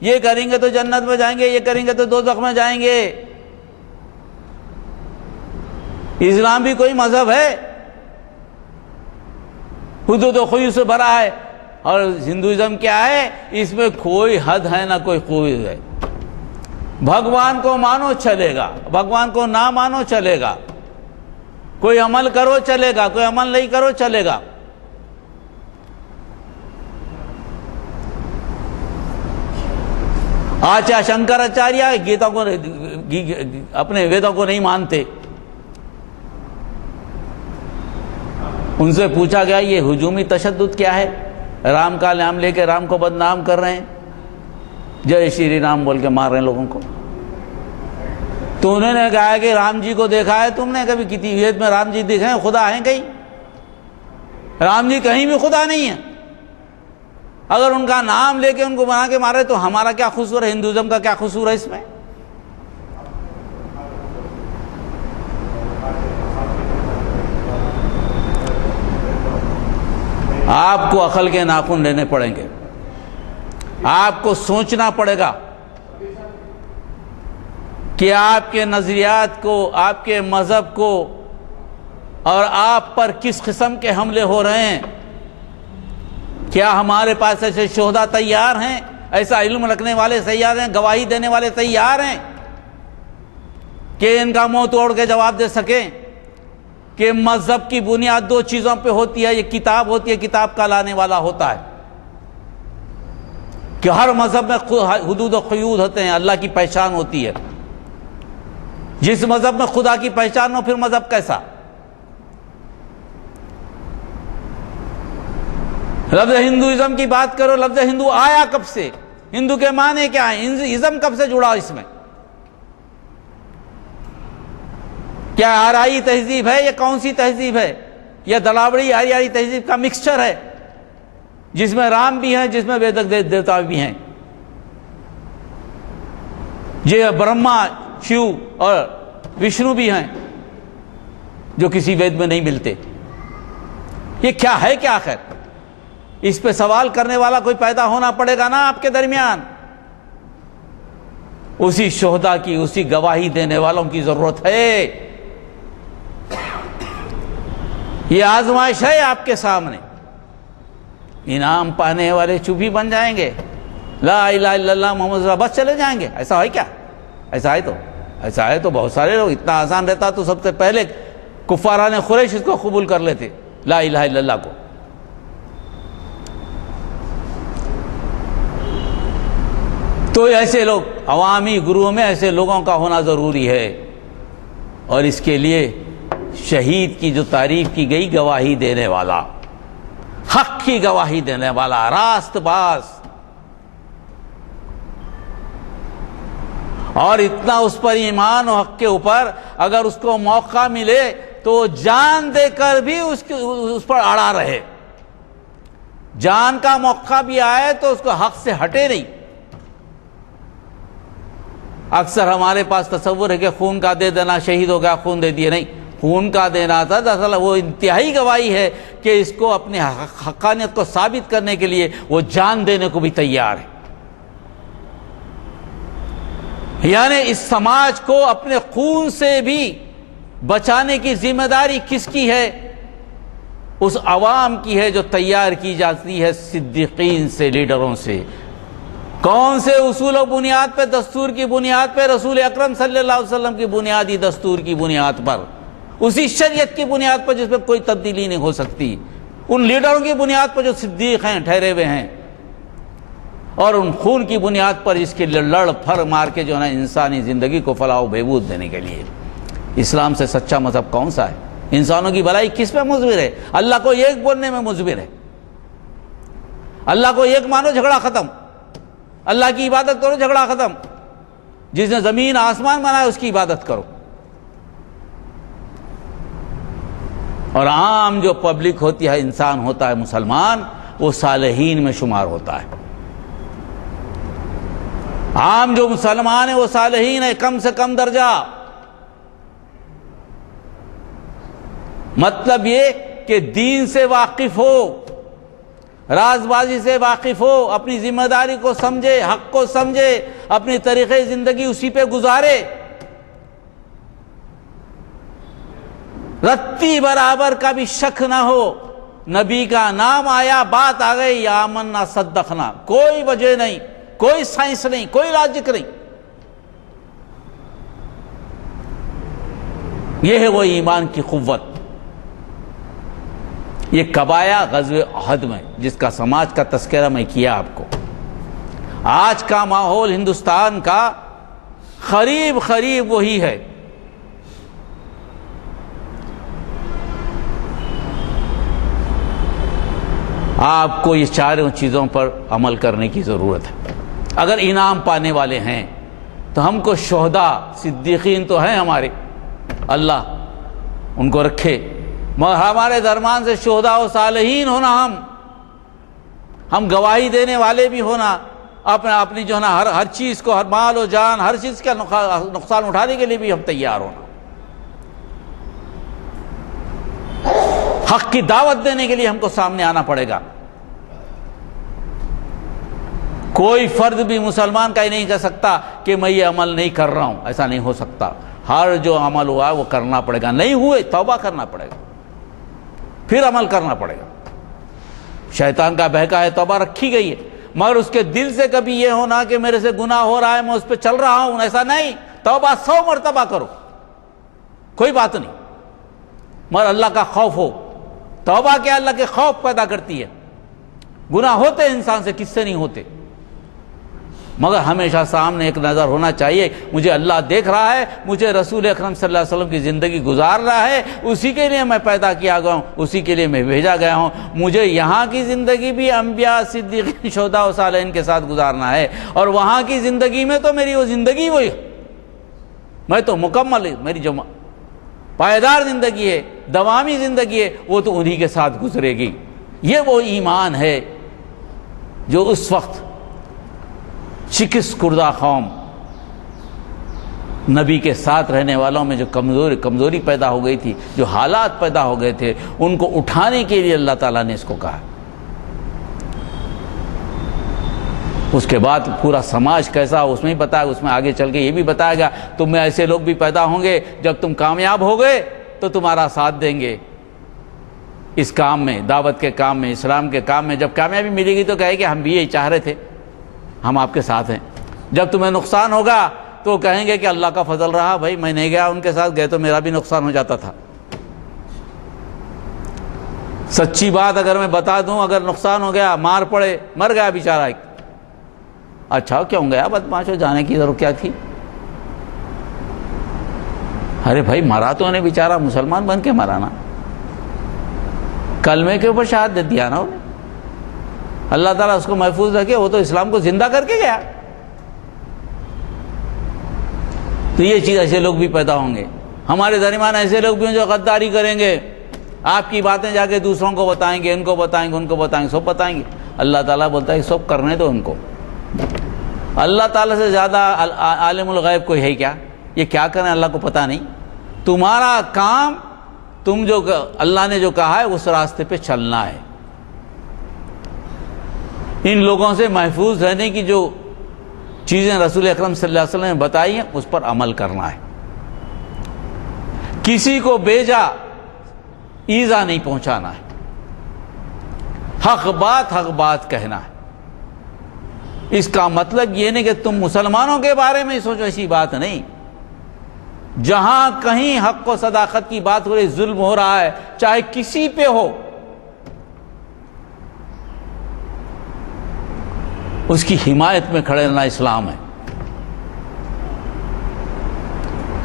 یہ کریں گے تو جنت میں جائیں گے، یہ کریں گے تو دوزخ میں جائیں گے۔ اسلام بھی کوئی مذہب ہے حدود و خیود سے بھرا ہے. اور ہندوازم کیا ہے؟ اس میں کوئی حد ہے نہ کوئی قوت ہے. بھگوان کو مانو چلے گا، بھگوان کو نہ مانو چلے گا، کوئی عمل کرو چلے گا، کوئی عمل نہیں کرو چلے گا. آچا شنکراچاریہ گیتا کو اپنے ویدوں کو نہیں مانتے. ان سے پوچھا گیا یہ ہجومی تشدد کیا ہے؟ رام کا نام لے کے رام کو بدنام کر رہے ہیں، جے شری رام بول کے مار رہے ہیں لوگوں کو. تو انہوں نے کہا کہ رام جی کو دیکھا ہے تم نے کبھی؟ کسی وید میں رام جی دیکھے ہیں؟ خدا ہیں کہیں؟ رام جی کہیں بھی خدا نہیں ہے. اگر ان کا نام لے کے ان کو بنا کے مارے تو ہمارا کیا قصور ہے؟ ہندوازم کا کیا قصور ہے اس میں؟ آپ کو عقل کے ناخن لینے پڑیں گے، آپ کو سوچنا پڑے گا کہ آپ کے نظریات کو، آپ کے مذہب کو اور آپ پر کس قسم کے حملے ہو رہے ہیں. کیا ہمارے پاس ایسے شہداء تیار ہیں، ایسا علم رکھنے والے تیار ہیں، گواہی دینے والے تیار ہیں کہ ان کا منہ توڑ کے جواب دے سکیں کہ مذہب کی بنیاد دو چیزوں پہ ہوتی ہے، یہ کتاب ہوتی ہے، کتاب کا لانے والا ہوتا ہے. کہ ہر مذہب میں حدود و قیود ہوتے ہیں، اللہ کی پہچان ہوتی ہے. جس مذہب میں خدا کی پہچان ہو پھر مذہب کیسا؟ لفظ ہندوازم کی بات کرو، لفظ ہندو آیا کب سے؟ ہندو کے معنی کیا ہیں؟ ازم کب سے جڑا اس میں؟ کیا آرائی تہذیب ہے؟ یہ کون سی تہذیب ہے؟ یہ دلاوڑی آریائی تہذیب کا مکسچر ہے جس میں رام بھی ہیں، جس میں ویدک دیوتا بھی ہیں. یہ برہما، شیو اور وشنو بھی ہیں جو کسی وید میں نہیں ملتے. یہ کیا ہے کیا آخر؟ اس پہ سوال کرنے والا کوئی پیدا ہونا پڑے گا نا آپ کے درمیان. اسی شہداء کی، اسی گواہی دینے والوں کی ضرورت ہے. یہ آزمائش ہے آپ کے سامنے. انعام پانے والے چپ ہی بن جائیں گے، لا الہ الا اللہ محمد رسول اللہ بس چلے جائیں گے. ایسا ہے کیا؟ ایسا ہے تو بہت سارے لوگ. اتنا آسان رہتا تو سب سے پہلے کفاران قریش اس کو قبول کر لیتے، لا الہ الا اللہ کو. تو ایسے لوگ عوامی گروہ میں ایسے لوگوں کا ہونا ضروری ہے. اور اس کے لیے شہید کی جو تعریف کی گئی، گواہی دینے والا، حق کی گواہی دینے والا، راست باز. اور اتنا اس پر ایمان و حق کے اوپر اگر اس کو موقع ملے تو جان دے کر بھی اس پر اڑا رہے. جان کا موقع بھی آئے تو اس کو حق سے ہٹے نہیں. اکثر ہمارے پاس تصور ہے کہ خون کا دے دینا، شہید ہو گیا خون دے دیے. نہیں، خون کا دینا تھا اصل وہ انتہائی گواہی ہے کہ اس کو اپنے حقانیت کو ثابت کرنے کے لیے وہ جان دینے کو بھی تیار ہے. یعنی اس سماج کو اپنے خون سے بھی بچانے کی ذمہ داری کس کی ہے؟ اس عوام کی ہے جو تیار کی جاتی ہے صدیقین سے، لیڈروں سے. کون سے اصول و بنیاد پہ؟ دستور کی بنیاد پہ، رسول اکرم صلی اللہ علیہ وسلم کی بنیادی دستور کی بنیاد پر، اسی شریعت کی بنیاد پر جس پہ کوئی تبدیلی نہیں ہو سکتی. ان لیڈروں کی بنیاد پر جو صدیق ہیں، ٹھہرے ہوئے ہیں، اور ان خون کی بنیاد پر اس کے لڑ پھر مار کے جو ہے انسانی زندگی کو فلاح و بہبود دینے کے لیے. اسلام سے سچا مذہب کون سا ہے؟ انسانوں کی بھلائی کس پہ مضمر ہے؟ اللہ کو ایک بولنے میں مضمر ہے. اللہ کو ایک مانو، جھگڑا ختم. اللہ کی عبادت کرو، جھگڑا ختم. جس نے زمین آسمان بنایا اس کی عبادت کرو. اور عام جو پبلک ہوتی ہے، انسان ہوتا ہے مسلمان، وہ صالحین میں شمار ہوتا ہے. عام جو مسلمان ہے وہ صالحین ہے، کم سے کم درجہ. مطلب یہ کہ دین سے واقف ہو، راز بازی سے واقف ہو، اپنی ذمہ داری کو سمجھے، حق کو سمجھے، اپنی طریقے زندگی اسی پہ گزارے. رتی برابر کا بھی شک نہ ہو نبی کا نام آیا، بات آ گئی، آمنا صدقنا، کوئی وجہ نہیں، کوئی سائنس نہیں، کوئی لاجک نہیں. یہ ہے وہ ایمان کی قوت. یہ کب آیا؟ غزوہ احد میں، جس کا سماج کا تذکرہ میں کیا آپ کو. آج کا ماحول ہندوستان کا قریب قریب وہی ہے. آپ کو یہ چاروں چیزوں پر عمل کرنے کی ضرورت ہے. اگر انعام پانے والے ہیں تو ہم کو شہداء صدیقین تو ہیں ہمارے، اللہ ان کو رکھے، مگر ہمارے درمیان سے شہداء و صالحین ہونا، ہم گواہی دینے والے بھی ہونا، اپنی جو ہے نا ہر چیز کو، ہر مال و جان، ہر چیز کا نقصان اٹھانے کے لیے بھی ہم تیار ہونا. حق کی دعوت دینے کے لیے ہم کو سامنے آنا پڑے گا. کوئی فرد بھی مسلمان کا ہی نہیں کہہ سکتا کہ میں یہ عمل نہیں کر رہا ہوں، ایسا نہیں ہو سکتا. ہر جو عمل ہوا ہے وہ کرنا پڑے گا. نہیں ہوئے توبہ کرنا پڑے گا، پھر عمل کرنا پڑے گا. شیطان کا بہکا ہے، توبہ رکھی گئی ہے، مگر اس کے دل سے کبھی یہ ہونا کہ میرے سے گناہ ہو رہا ہے، میں اس پہ چل رہا ہوں، ایسا نہیں. توبہ 100 مرتبہ کرو، کوئی بات نہیں، مگر اللہ کا خوف ہو. توبہ کیا اللہ کے خوف پیدا کرتی ہے. گناہ ہوتے انسان سے، کس سے نہیں ہوتے، مگر ہمیشہ سامنے ایک نظر ہونا چاہیے، مجھے اللہ دیکھ رہا ہے، مجھے رسول اکرم صلی اللہ علیہ وسلم کی زندگی گزار رہا ہے، اسی کے لیے میں پیدا کیا گیا ہوں، اسی کے لیے میں بھیجا گیا ہوں. مجھے یہاں کی زندگی بھی انبیاء، صدیقین، شہداء و صالحین کے ساتھ گزارنا ہے، اور وہاں کی زندگی میں تو میری وہ زندگی وہی، میں تو مکمل، میری جو پائیدار زندگی ہے، دوامی زندگی ہے، وہ تو انہی کے ساتھ گزرے گی. یہ وہ ایمان ہے جو اس وقت شکست کردہ قوم، نبی کے ساتھ رہنے والوں میں جو کمزوری پیدا ہو گئی تھی، جو حالات پیدا ہو گئے تھے، ان کو اٹھانے کے لیے اللہ تعالیٰ نے اس کو کہا. اس کے بعد پورا سماج کیسا، اس میں ہی بتایا، اس میں آگے چل کے یہ بھی بتایا گا تم میں ایسے لوگ بھی پیدا ہوں گے، جب تم کامیاب ہو گئے تو تمہارا ساتھ دیں گے اس کام میں، دعوت کے کام میں، اسلام کے کام میں. جب کامیابی ملے گی تو کہے کہ ہم بھی یہی چاہ رہے تھے، ہم آپ کے ساتھ ہیں. جب تمہیں نقصان ہوگا تو کہیں گے کہ اللہ کا فضل رہا، بھائی میں نہیں گیا ان کے ساتھ، گئے تو میرا بھی نقصان ہو جاتا تھا. سچی بات اگر میں بتا دوں، اگر نقصان ہو گیا، مار پڑے، مر گیا بیچارہ، اچھا کیوں گیا بدماشو، جانے کی ضرورت کیا تھی؟ ارے بھائی مرا تو انہیں بیچارہ، مسلمان بن کے مرا نا، کلمے کے اوپر شہادت دیا نا انہیں. اللہ تعالیٰ اس کو محفوظ رکھے، وہ تو اسلام کو زندہ کر کے گیا. تو یہ چیز، ایسے لوگ بھی پیدا ہوں گے ہمارے درمیان. ایسے لوگ بھی ہیں جو غداری کریں گے، آپ کی باتیں جا کے دوسروں کو بتائیں گے، ان کو بتائیں گے، ان کو بتائیں گے، سب بتائیں گے. اللہ تعالیٰ بولتا ہے سب کرنے دو ان کو. اللہ تعالیٰ سے زیادہ عالم الغیب کوئی ہے کیا؟ یہ کیا کریں اللہ کو پتہ نہیں. تمہارا کام، تم جو اللہ نے جو کہا ہے اس راستے پہ چلنا ہے. ان لوگوں سے محفوظ رہنے کی جو چیزیں رسول اکرم صلی اللہ علیہ وسلم نے بتائی ہیں اس پر عمل کرنا ہے. کسی کو بیجا ایذا نہیں پہنچانا ہے. حق بات کہنا ہے. اس کا مطلب یہ نہیں کہ تم مسلمانوں کے بارے میں سوچو، ایسی بات نہیں. جہاں کہیں حق و صداقت کی بات ہو رہی، ظلم ہو رہا ہے، چاہے کسی پہ ہو، اس کی حمایت میں کھڑے رہنا اسلام ہے.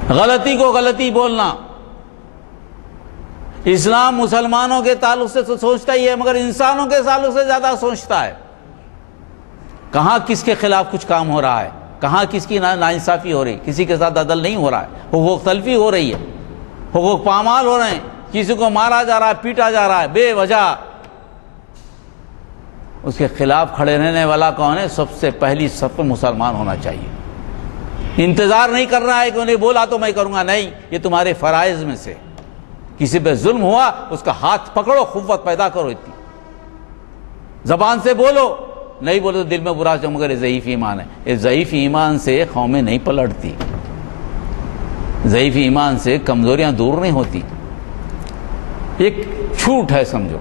غلطی کو غلطی بولنا، اسلام مسلمانوں کے تعلق سے تو سوچتا ہی ہے، مگر انسانوں کے تعلق سے زیادہ سوچتا ہے. کہاں کس کے خلاف کچھ کام ہو رہا ہے، کہاں کس کی ناانصافی ہو رہی ہے، کسی کے ساتھ عدل نہیں ہو رہا ہے، حقوق تلفی ہو رہی ہے، حقوق پامال ہو رہے ہیں، کسی کو مارا جا رہا ہے، پیٹا جا رہا ہے بے وجہ. اس کے خلاف کھڑے رہنے والا کون ہے؟ سب سے پہلی صف میں مسلمان ہونا چاہیے. انتظار نہیں کر رہا ہے کہ انہیں بولا تو میں کروں گا، نہیں. یہ تمہارے فرائض میں سے. کسی پہ ظلم ہوا اس کا ہاتھ پکڑو، قوت پیدا کرو. اتنی زبان سے بولو، نہیں بولو تو دل میں برا چاہوں، مگر یہ ضعیف ایمان ہے. یہ ضعیف ایمان سے قومیں نہیں پلٹتی، ضعیف ایمان سے کمزوریاں دور نہیں ہوتی. ایک جھوٹ ہے سمجھو.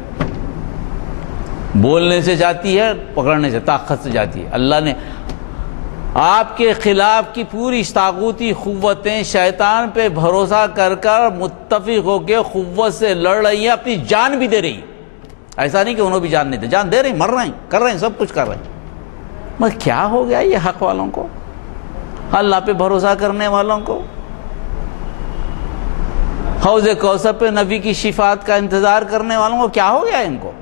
بولنے سے جاتی ہے، پکڑنے سے، طاقت سے جاتی ہے۔ اللہ نے آپ کے خلاف کی پوری طاغوتی قوتیں شیطان پہ بھروسہ کر کر متفق ہو کے قوت سے لڑ رہی ہیں، اپنی جان بھی دے رہی ہیں۔ ایسا نہیں کہ انہوں بھی جان نہیں دے، جان دے رہے ہیں، مر رہے ہیں، کر رہے ہیں، سب کچھ کر رہے ہیں۔ مگر کیا ہو گیا یہ حق والوں کو، اللہ پہ بھروسہ کرنے والوں کو، حوض کوثر پہ نبی کی شفاعت کا انتظار کرنے والوں کو کیا ہو گیا ان کو؟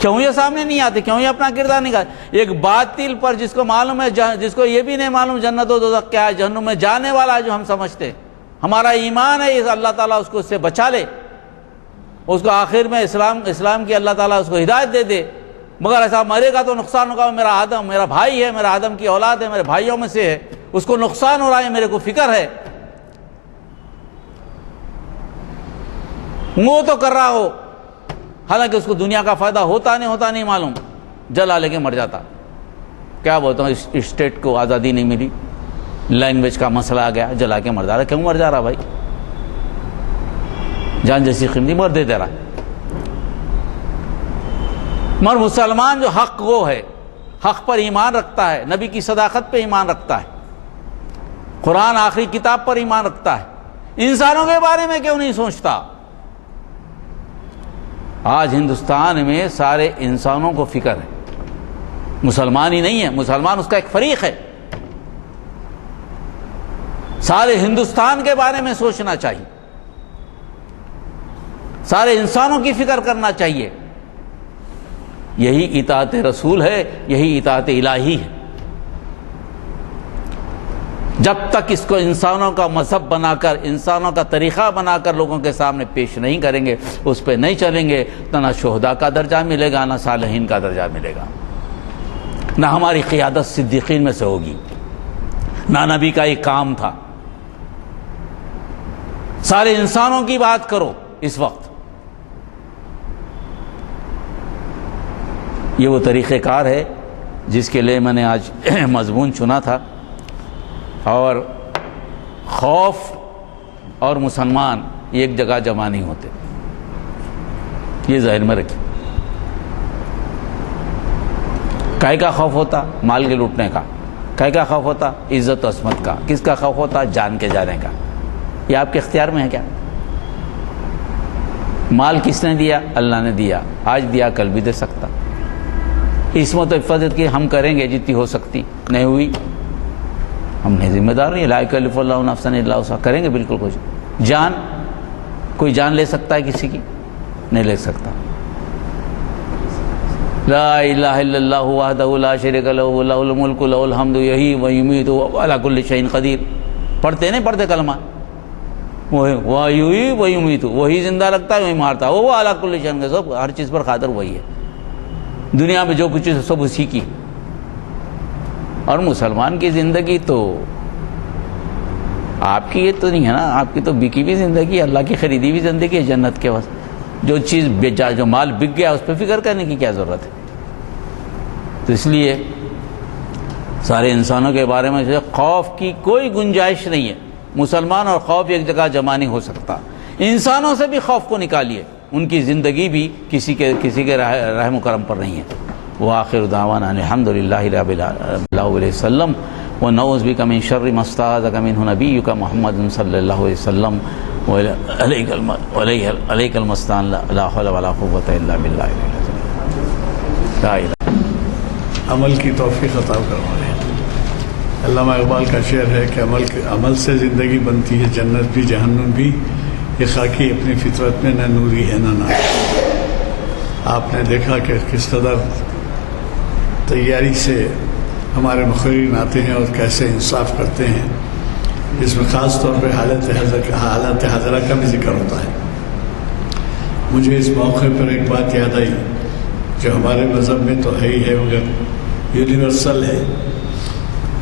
کیوں یہ سامنے نہیں آتے؟ کیوں یہ اپنا کردار نکالتے؟ ایک باطل پر جس کو معلوم ہے، جس کو یہ بھی نہیں معلوم جنت و دوزخ کیا ہے، جہنم میں جانے والا ہے جو ہم سمجھتے ہیں، ہمارا ایمان ہے اللہ تعالیٰ اس کو اس سے بچا لے، اس کو آخر میں اسلام کی اللہ تعالیٰ اس کو ہدایت دے دے، مگر ایسا مرے گا تو نقصان ہوگا، میرا آدم میرا بھائی ہے، میرا آدم کی اولاد ہے، میرے بھائیوں میں سے ہے، اس کو نقصان ہو رہا ہے، میرے کو فکر ہے، وہ تو کر رہا ہو، حالانکہ اس کو دنیا کا فائدہ ہوتا نہیں معلوم، جلا لے کے مر جاتا۔ کیا بولتا ہوں، اسٹیٹ کو آزادی نہیں ملی، لینگویج کا مسئلہ آ گیا، جلا کے مر جا رہا۔ کیوں مر جا رہا بھائی؟ جان جیسی قیمتی مر دے رہا۔ مگر مسلمان جو حق وہ ہے، حق پر ایمان رکھتا ہے، نبی کی صداقت پہ ایمان رکھتا ہے، قرآن آخری کتاب پر ایمان رکھتا ہے، انسانوں کے بارے میں کیوں نہیں سوچتا؟ آج ہندوستان میں سارے انسانوں کو فکر ہے، مسلمان ہی نہیں ہے، مسلمان اس کا ایک فریق ہے، سارے ہندوستان کے بارے میں سوچنا چاہیے، سارے انسانوں کی فکر کرنا چاہیے۔ یہی اطاعت رسول ہے، یہی اطاعت الہی ہے۔ جب تک اس کو انسانوں کا مذہب بنا کر، انسانوں کا طریقہ بنا کر لوگوں کے سامنے پیش نہیں کریں گے، اس پہ نہیں چلیں گے، تو نہ شہداء کا درجہ ملے گا، نہ صالحین کا درجہ ملے گا، نہ ہماری قیادت صدیقین میں سے ہوگی، نہ نبی کا ایک کام تھا۔ سارے انسانوں کی بات کرو اس وقت۔ یہ وہ طریقہ کار ہے جس کے لیے میں نے آج مضمون چنا تھا، اور خوف اور مسلمان ایک جگہ جمع نہیں ہوتے، یہ ذہن میں رکھیں۔ کائے کا خوف ہوتا؟ مال کے لوٹنے کا۔ کائے کا خوف ہوتا؟ عزت و عصمت کا۔ کس کا خوف ہوتا؟ جان کے جانے کا۔ یہ آپ کے اختیار میں ہے کیا؟ مال کس نے دیا؟ اللہ نے دیا، آج دیا کل بھی دے سکتا۔ عصمت و حفاظت کی ہم کریں گے جتنی ہو سکتی، نہیں ہوئی ہم نہیں ذمہ دار نہیں، لا یکلف اللہ نفسا الا وسعہا، کریں گے بالکل کچھ۔ جان، کوئی جان لے سکتا ہے کسی کی؟ نہیں لے سکتا۔ لا الہ الا اللہ وحدہ لا شریک لہ لہ الملک لہ الحمد یحیی و یمیت وہو علی کل شیء قدیر۔ پڑھتے نہیں پڑھتے کلمہ؟ وہ یحیی و یمیت، وہی زندہ رکھتا ہے وہی مارتا ہے، وہ علی کل شیء قدیر، سب ہر چیز پر قادر وہی ہے، دنیا میں جو کچھ ہے سب اسی کی۔ اور مسلمان کی زندگی تو آپ کی یہ تو نہیں ہے نا، آپ کی تو بکی بھی زندگی ہے، اللہ کی خریدی بھی زندگی ہے جنت کے واسطے۔ جو چیز جو مال بک گیا اس پہ فکر کرنے کی کیا ضرورت ہے؟ تو اس لیے سارے انسانوں کے بارے میں خوف کی کوئی گنجائش نہیں ہے۔ مسلمان اور خوف ایک جگہ جمع نہیں ہو سکتا۔ انسانوں سے بھی خوف کو نکالیے، ان کی زندگی بھی کسی کے رحم و کرم پر نہیں ہے۔ وآخر دعوانا الحمدللہ رب العالمین علیہ وسلم ونعوذ بک من شر ما استعاذک منہ نبیک محمد صلی اللہ علیہ وسلم علیک المستعان لا حول ولا قوة الا باللہ لا الہ۔ عمل کی توفیق عطا فرمائے۔ علامہ اقبال کا شعر ہے کہ عمل سے زندگی بنتی ہے جنت بھی جہنم بھی، یہ خاکی اپنی فطرت میں نہ نوری ہے نہ نار۔ آپ نے دیکھا کہ کس قدر تیاری سے ہمارے مقررین آتے ہیں اور کیسے انصاف کرتے ہیں، اس میں خاص طور پہ حالت حاضرہ کا بھی ذکر ہوتا ہے۔ مجھے اس موقع پر ایک بات یاد آئی جو ہمارے مذہب میں تو ہے ہی ہے مگر یونیورسل ہے،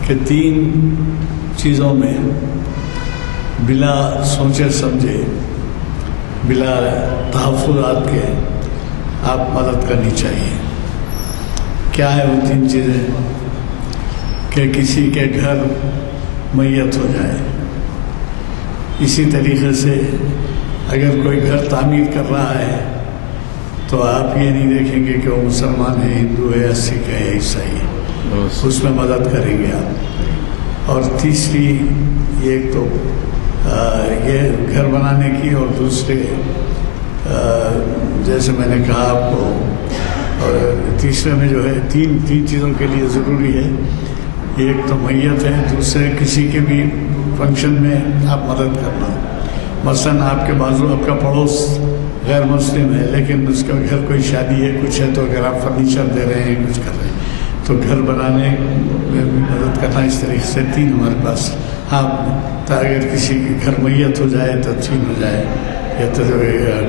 کہ 3 چیزوں میں بلا سوچے سمجھے، بلا تحفظات کے آپ مدد کرنی چاہیے۔ کیا ہے وہ 3 چیزیں؟ کہ کسی کے گھر میت ہو جائے، اسی طریقے سے اگر کوئی گھر تعمیر کر رہا ہے تو آپ یہ نہیں دیکھیں گے کہ وہ مسلمان ہے، ہندو ہے، سکھ ہے، عیسائی ہے، اس میں مدد کریں گے آپ۔ اور تیسری ایک تو یہ گھر بنانے کی، اور دوسرے جیسے میں نے کہا آپ کو، اور تیسرے میں جو ہے تین چیزوں کے لیے ضروری ہے، ایک تو میت ہے، دوسرے کسی کے بھی فنکشن میں آپ مدد کرنا۔ مثلاً آپ کے بازو آپ کا پڑوس غیر مسلم ہے لیکن اس کا گھر کوئی شادی ہے، کچھ ہے، تو اگر آپ فرنیچر دے رہے ہیں، کچھ کر رہے ہیں تو گھر بنانے میں مدد کرنا۔ اس طریقے سے تین ہمارے پاس، ہاں اگر کسی کے گھر میت ہو جائے، تدفین ہو جائے، یا تو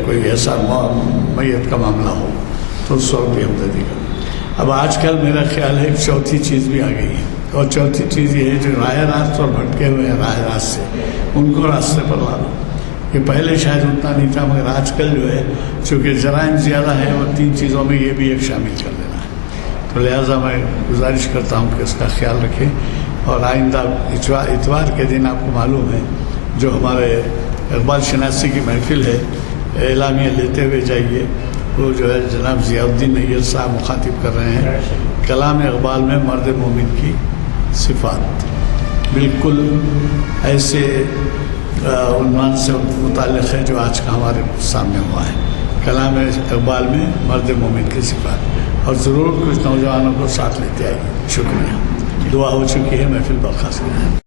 کوئی ایسا میت کا معاملہ ہو تو اس وقت بھی ہم دے دیں گے۔ اب آج کل میرا خیال ہے چوتھی چیز بھی آ گئی ہے، اور چوتھی چیز یہ ہے جو راہ راست اور بھٹکے ہوئے ہیں راہ راست سے، ان کو راستے پر لانا۔ یہ پہلے شاید اتنا نہیں تھا، مگر آج کل جو ہے چونکہ جرائم زیادہ ہے، اور تین چیزوں میں یہ بھی ایک شامل کر دینا ہے، تو لہٰذا میں گزارش کرتا ہوں کہ اس کا خیال رکھیں۔ اور آئندہ اتوار کے دن آپ کو معلوم ہے جو ہمارے اقبال شناسی کی محفل ہے، اعلامیہ لیتے ہوئے جائیے، وہ جو ہے جناب ضیاء الدین نیّر صاحب مخاطب کر رہے ہیں کلام اقبال میں مرد مومن کی صفات، بالکل ایسے عنوان سے متعلق ہے جو آج کا ہمارے سامنے ہوا ہے، کلام اقبال میں مرد مومن کی صفات، اور ضرور کچھ نوجوانوں کو ساتھ لیتے آئیے۔ شکریہ، دعا ہو چکی ہے، محفل برخاست ہے۔